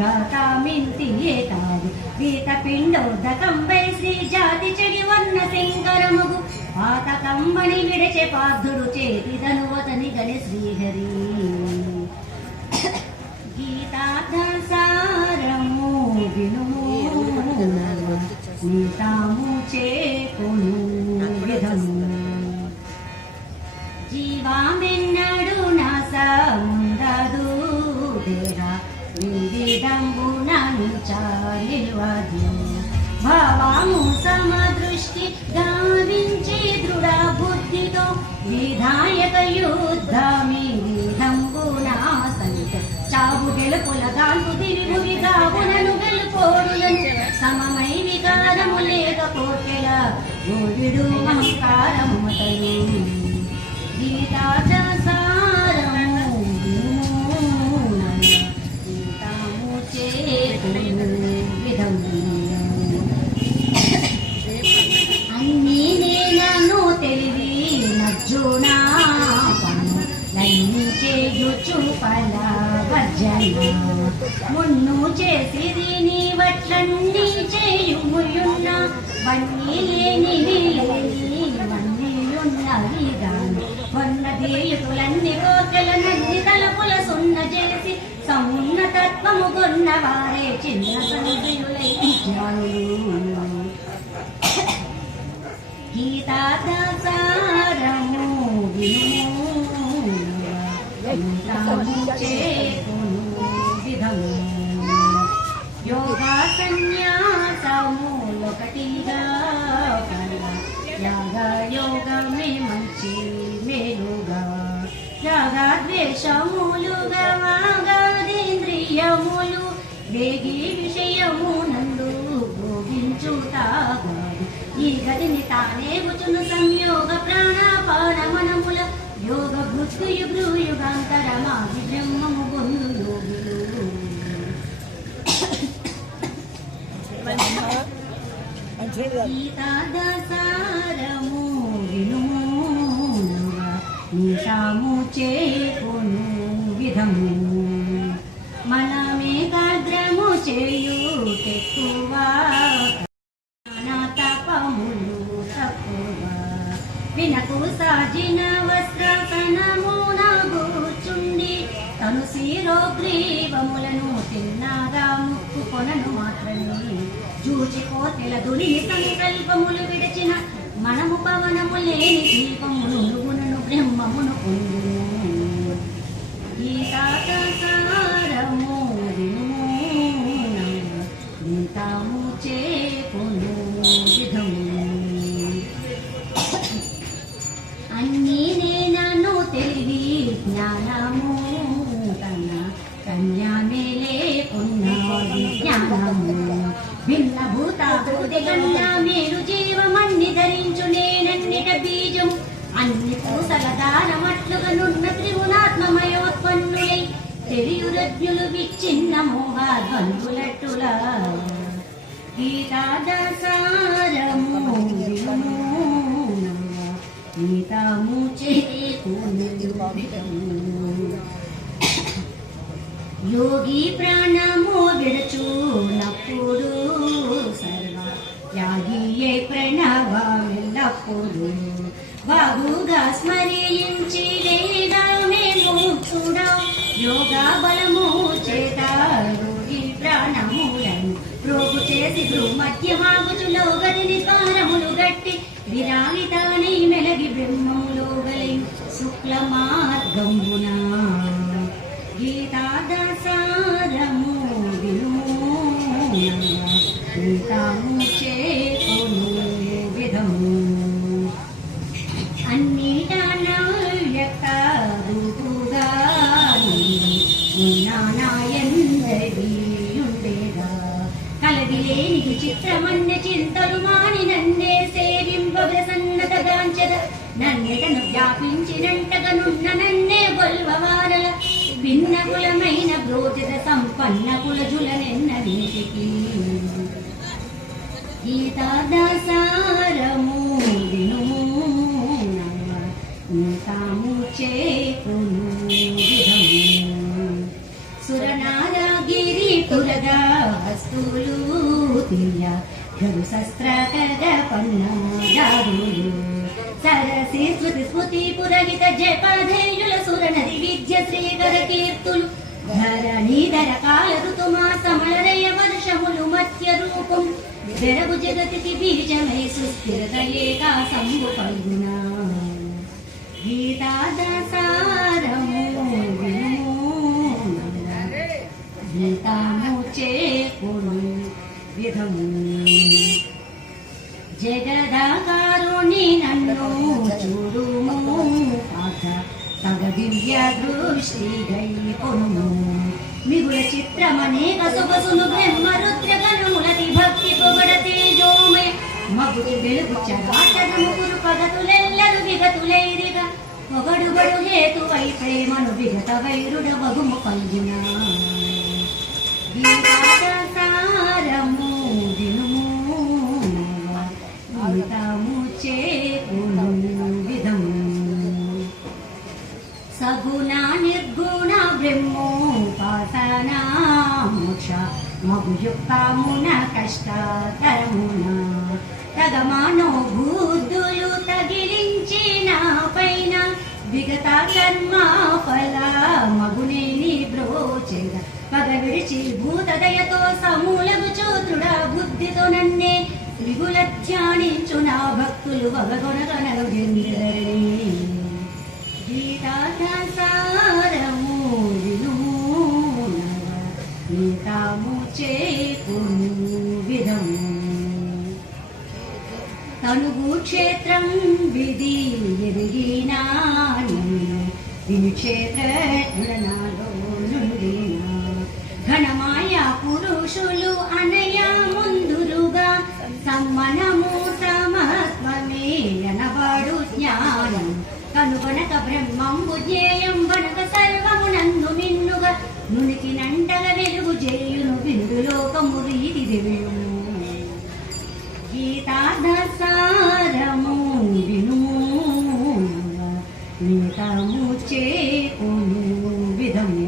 గాతామింతి ఏతాది వీత పిండోదకంబై శ్రీ జాతి చెడి వర్ణ శంకరముగు పాతకంబని విడచే పార్థుడు చేతి ధనువతని గని శ్రీహరి. గీతార్థ సారము వినుము నీతాము చేకును విధము. జీవామెన్నడు నాసముందదు దేహ వివిధంబునను చాలివదు. భావము సమదృష్టి గావించి దృఢ బుద్ధితో విధాయక యుద్ధమి విధంబునా సంత చావు గెలుపుల గాల్పు తిరుగు విగావునను గెలుపోడులను సమమై వికారము లేక కోర్కెల గోవిడు అహంకారము మతలు. గీతార్థ సారము గీతాము చేకును విధము. అన్నీ నేనను తెలివి నజ్జునా నన్ని చేయుచు పల వర్జన మున్ను చేసిరి నీ వట్లన్నీ చేయుముయున్న వన్నీ లేనివి వన్నీయున్నవి గాని వన్న దేయుతులన్నీ కోర్కెలనన్ని తలపుల సున్న చేసి సమున్న తత్వము కొన్న వారే చిన్న సంజయులై జ్ఞానులు. గీతార్థ సారము వినుము నీతాము చేకును విధము. యోగా సన్యాసములొకటిగా యాగ యోగమే మంచి మేలుగా. యాగద్వేషములుగా వాగాదేంద్రియములు వేగి విషయము నందు భోగించుతాగా. ఈ గదిని తానే గుచును సంయోగ ప్రాణాపానమనముల యోగ భృత్యు భ్రూయుగాంతరమాది బ్రహ్మము బొందు యోగులు. గీతార్థ సారము వినుము నవ నీతాము చేకును విధము. మనమేకాగ్రము చేయుటెక్కువ తపములు తక్కువ. వినకు సాజిన వస్త్రాసనమున కూర్చుండి తను శిరోగ్రీవములను తిన్నాగా ముక్కు కొనను మాత్రమే. జూచికోతెల దుని సంకల్పములు విడచిన మనము పవనము లేని దీపమును గుణను బ్రహ్మమును పొందును. గీతాసారము గీతాము చేకొను విధము. అన్నీ నేనను తెలివి జ్ఞానము తన కన్యామేలే ఉన్న విజ్ఞానము. భిన్న భూత భూతి కన్యా మేలు జీవమన్ని ధరించు నేనన్నిట బీజం. అన్ని పూసల దానమట్లుగా నున్న త్రిగుణాత్మమయోత్పన్నులై తెలియురజ్ఞులు విచ్ఛిన్న మోహాద్వంతులట్టులా. గీతాదసారము గీతాము చేకొను యోగి ప్రాణము విరచునప్పుడు సర్వ యాగియే ప్రణవమిల్లప్పుడు బాగుగా స్మరించి లేదా మేము చూడా యోగా బలము చేత యోగి ప్రాణములను ప్రోగు చేసి భూమధ్యమాగుచులో గదిని ద్వారములు గట్టి విరాగితానై మెలగి బ్రహ్మములో గలయు శుక్ల మార్గమున. గీతాదసారము గీతాము చేకొను విధము. అన్నిటా వ్యక్త రూపుగా నానాయందరియుండేగా కలది లేని విచిత్రమన్య చింతలు మాని నన్నే సేవింపసన్నతగాంచద. నన్నెటను వ్యాపించినంటగనున్న నన్నే గొల్వవారల భిన్న కులమైన బ్రోచిత సంపన్న కులజులనెన్న నీటికి. గీతాదసారము వినుము గీతాము చేకొను విధము. సురనారగిరి పురగా వస్తువులు తియ్య గరు శస్త్ర కరగ పన్నాదారులు సరసి స్మృతి స్మృతి పురహిత జపధేయుల సురనది విద్య శ్రీకర కీర్తులు ధరణీధర కాల ఋతుమా సమళరయ వర్షములు మత్య రూపం వెరగు జగతికి బీజమై సుస్థిరత ఏకా సంభు పల్గుణ. గీతాదసారము గీతాము చేకొను విధము. జగదాకారుని నన్ను చూడుము పాఠ తగ దివ్య దృష్టి గై కొనుము. మిగుల చిత్రమనేక సొగసును బ్రహ్మ రుద్ర గణములతి భక్తి పొగడ తేజోమయ మగుడి వెలుగు చరాచర ముగురు పగతులెల్లరు విగతులైరిగా పొగడుబడు హేతువై ప్రేమను విగత వైరుడ వగుము పల్గున. గీతాదసారము వినుము గీతాము చేకొను విధము. సగుణ నిర్గుణ బ్రహ్మోపాసన మోక్ష మగుయుక్తమున కష్టతరమున తగమానో బుద్ధులు తగిలించిన పైన విగత కర్మ ఫల మగునేని బ్రోచెద పగ విడిచి భూతదయతో సమూలగు చోత్రుడ బుద్ధితో నన్నే త్రిగుల ధ్యానించు నా భక్తులు వగగొనగనలు గిందిరని. గీతాదసారము వినుము గీతాము చేకొను విధము. తనుగు క్షేత్రం విధి ఎదిగినా విను క్షేత్రనాలో నుండినా ఘనమాయ పురుషులు అనయ ముందురుగా సమ్మనము సమత్వమే అనబడు జ్ఞానం కనుగొనక బ్రహ్మంబు జ్ఞేయం వనక సర్వమునందు మిన్నుగా నునికి నంటగ వెలుగు చేయును బిందులోకము రీతి దివ్యును. గీతాదసారము వినుము గీతాము చేకొను విధము.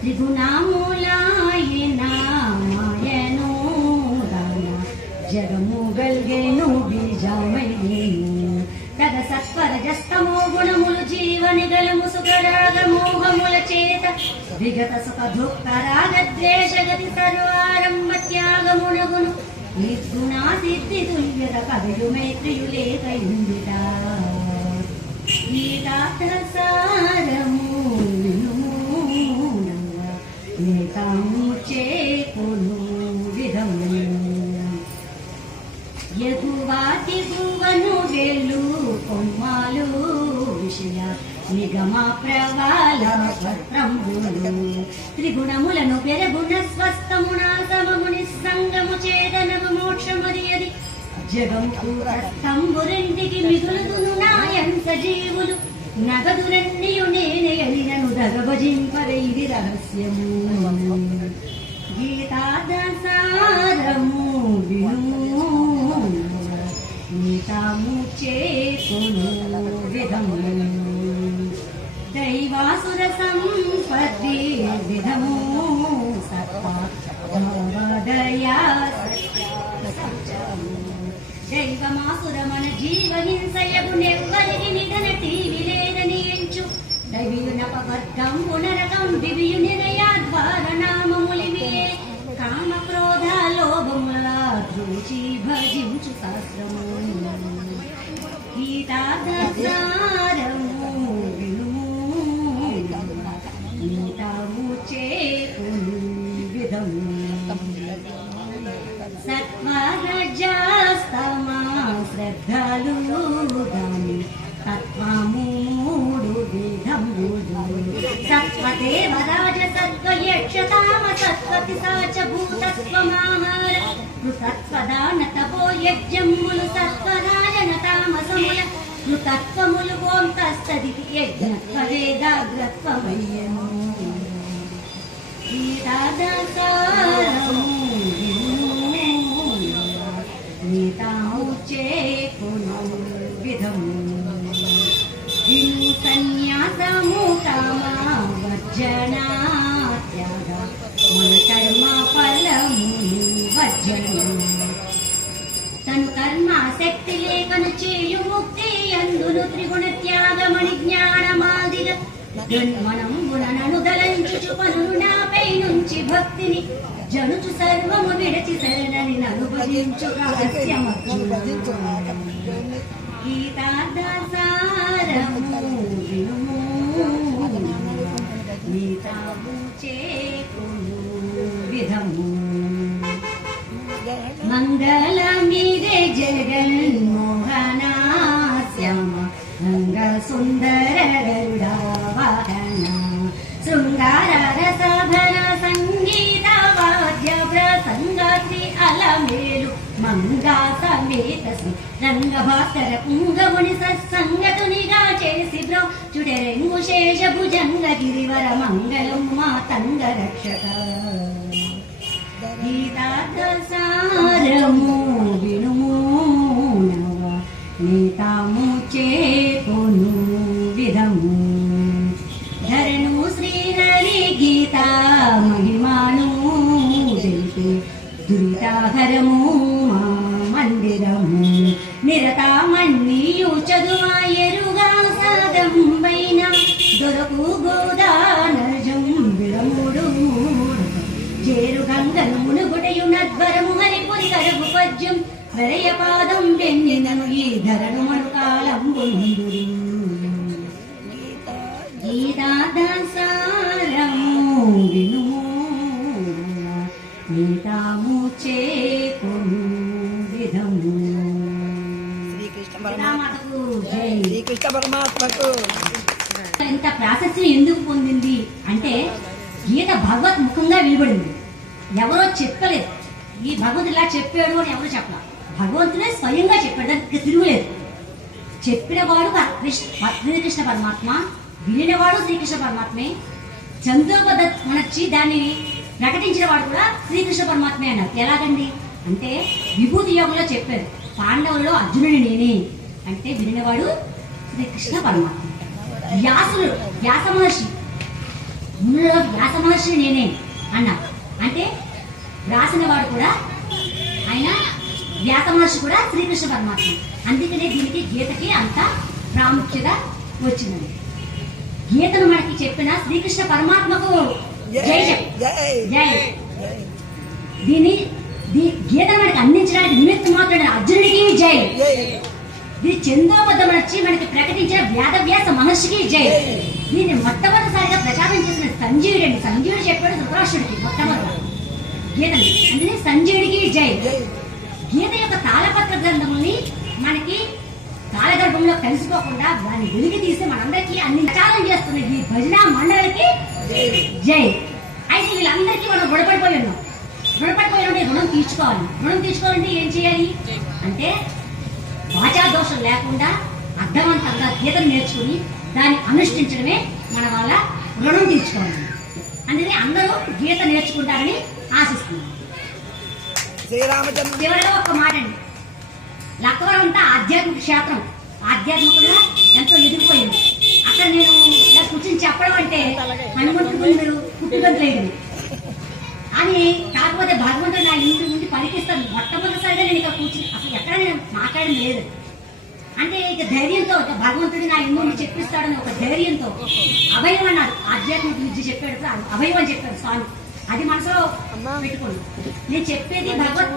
త్రిగుణములాయన మాయను దాన జగము గల్గెను బీజమయ్యేను తగ సత్వరజస్తమో గుణములు జీవని గలము సుఖరాగ మోహముల చేత విగత సుఖ భుక్త రాగద్వేష గతి సర్వారంభ త్యాగమునగును. నిర్గుణా సిద్ధి తుల్యత కవియు మైత్రియులేకయుండిట. గీతాసారము నేతాము చేకును విధము యగువాతి గువను వెళ్ళు కొమ్మాలు విషయ నిగమ ప్రవాల పత్రంబులు త్రిగుణములను పెరుగుణ స్వస్థమునా సమము నిస్సంగము చేదనము మోక్షమరియది జగము స్తంభురెంటికి మిగులుదును నాయంత జీవులు నగదురన్నీయు నేనే ఎలినను దగభజింపరే ఇది రహస్యము గీతాదసారము విను నీతాము చేకును విధము దైవాసుర సంపత్తి విధము సత్వదయా దైవమాసురమన జీవహింసయగు నెవ్వరికి నిధన టీవి లేదని ఎంచు దైవీయునపవర్గం పునరకం దివియు నిరయాద్వార నామములివే కామ క్రోధ లోభముల ద్రోచి భజించు శాస్త్రము గీతాదసారము వినుము నీతాము చేకును విధము సత్వరజస్తమా శ్రద్ధలు దాని తత్వము మూడు విధములు సత్వదేవరాజ సత్వయక్షతామ సత్వతి సాచ భూతత్వమాహార కృతత్వదాన తపో యజ్ఞములు సత్వరాజన తామసముల కృతత్వములు ఓంతస్తదితి యజ్ఞత్వవేదాగ్రత్వమయ్యను గీతాదసారము నీతాము చేకును విధము విను సన్యాసము కామా వర్జనా త్యాగ మన కర్మ ఫలము వర్జను తను కర్మ శక్తి లేకను చేయు ముక్తి అందును త్రిగుణ త్యాగమణి జ్ఞానమాదిగ జన్మనంబునను దలంచుచు పనులు నాపై నుంచి భక్తిని జనుచు సర్వము విడచి శరణని నను భజించు రహస్యము గీతాదసారము వినుము నీతాము చేకును విధము మంగళమిదే జగన్మోహనాస్యమ అంగ సుందర గరుడావాహన శృంగార రసభన సంగీత వాద్య ప్రసంగాశ్రీ అలమేలు మంగా సమేత శ్రీ రంగభాస్కర పుంగముని సత్సంగతునిగా చేసి బ్రో చుడెరెంగు శేష భుజంగ గిరివర మంగళం మాతంగ రక్షక గీతాదసారము వినుము నీతాము చేకును విధము ధరణు శ్రీహరి గీతా మహిమాను తెలిపి దురితాహరము మా మందిరము నిరతామన్నీయు చదువా ఎరుగా సాదంబైన దొరకు గోదానజం విరముడు చేరు గంగను మునుగుటయు నద్వరము హరిపురి కరగు పద్యం వరయ పాదం వెన్నెనను ఈ ధరణు మరుకాలంబుందురు గీతాదసారము వినుము నీతాము చేకును విధము శ్రీకృష్ణ పరమాత్మకు ఇంత ప్రాశస్త్యం ఎందుకు పొందింది అంటే గీత భగవత్ ముఖంగా వెలువడింది. ఎవరో చెప్పలేదు, ఈ భగవంతుడు ఇలా చెప్పాడు అని ఎవరు చెప్పలా, భగవంతుడే స్వయంగా చెప్పాడు, దానికి తిరుగులేదు. చెప్పినవాడు శ్రీకృష్ణ పరమాత్మ, వినినవాడు శ్రీకృష్ణ పరమాత్మే, చంద్రోపదచ్చి దాన్ని ప్రకటించిన వాడు కూడా శ్రీకృష్ణ పరమాత్మే అన్నారు. ఎలాగండి అంటే విభూతి యోగంలో చెప్పారు, పాండవులలో అర్జునుడి నేనే అంటే వినినవాడు శ్రీకృష్ణ పరమాత్మ. వ్యాస మహర్షి ముందులో వ్యాస మహర్షి నేనే అన్నా అంటే రాసిన వాడు కూడా ఆయన వ్యాస మహర్షి కూడా శ్రీకృష్ణ పరమాత్మ. అందుకనే దీనికి గీతకి అంత ప్రాముఖ్యత వచ్చింది. గీతను మనకి చెప్పిన శ్రీకృష్ణ పరమాత్మకు జై జై జై. దీన్ని గీతను మనకి అందించడానికి నిమిత్తం మాత్రమే అర్జునుడికి జై. ఇది చందోబద్ధం వచ్చి మనకి ప్రకటించిన వేదవ్యాస మహర్షికి జై. దీన్ని మొట్టమొదటిసారిగా ప్రచారం చేసిన సంజీవుడు అండి. సంజీవుడు చెప్పాడు ధృతరాష్ట్రుడికి మొట్టమొదటి గీతని, అందుకే సంజయుడికి జై. గీత యొక్క తాళపత్ర గ్రంథముని మనకి కాలగర్భంలో కలిసిపోకుండా దాన్ని వెలికి తీసి మనందరికీ అన్ని ప్రచారం చేస్తున్న ఈ భజన మండలికి జై. అయితే వీళ్ళందరికీ మనం రుణపడిపోయి ఉన్నాం. రుణపడిపోయి ఉంటే రుణం తీర్చుకోవాలి. రుణం తీర్చుకోవాలంటే ఏం చేయాలి అంటే వాచా దోషం లేకుండా అర్థవంతంగా గీతను నేర్చుకుని దాన్ని అనుష్ఠించడమే మన వల్ల రుణం తీర్చుకోవాలి. అందుకని అందరూ గీత నేర్చుకుంటారని ఆశిస్తున్నాను. శ్రీరామచంద్ర చివరిగా ఒక మాట అండి, లక్కవరం అంతా ఆధ్యాత్మిక క్షేత్రం. ఆధ్యాత్మికంగా ఎంతో ఎదిగిపోయింది. అక్కడ నేను ఇలా కూర్చొని చెప్పడం అంటే హనుమంతుడు మీరు పుట్టుగంతులేదు అని. కాకపోతే భగవంతుడు నా ఇంటి ముందు పలికిస్తాను. మొట్టమొదటిసారిగా నేను ఇక్కడ కూర్చుని అసలు ఎక్కడ నేను మాట్లాడడం లేదు. అంటే ఇక ధైర్యంతో భగవంతుడు నా ఇంటి ముందు చెప్పిస్తాడని ఒక ధైర్యంతో అభయం అన్నారు. ఆధ్యాత్మిక విద్య చెప్పాడు, అభయం అని చెప్పాడు స్వామి. అది మనసులో పెట్టుకోండి. నేను చెప్పేది భగవత్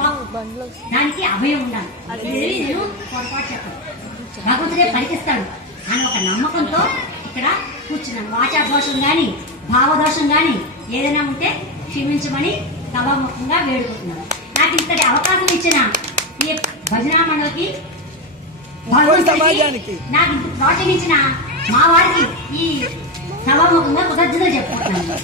దానికి అభయం ఉండాలి. నేను పొరపాటు చెప్పను, భగవంతుడే పలికిస్తాడు అని ఒక నమ్మకంతో ఇక్కడ కూర్చున్నాను. వాచా దోషం కానీ భావదోషం కానీ ఏదైనా ఉంటే క్షమించమని సభాముఖంగా వేడుకుంటున్నాను. నాకు ఇంతటి అవకాశం ఇచ్చిన ఈ భజనా మండలికి సమాజానికి నాకు ఇంత ప్రోత్సహించిన మా వారికి ఈ సభాముఖంగా కృతజ్ఞతలు చెప్పుకుంటున్నాను.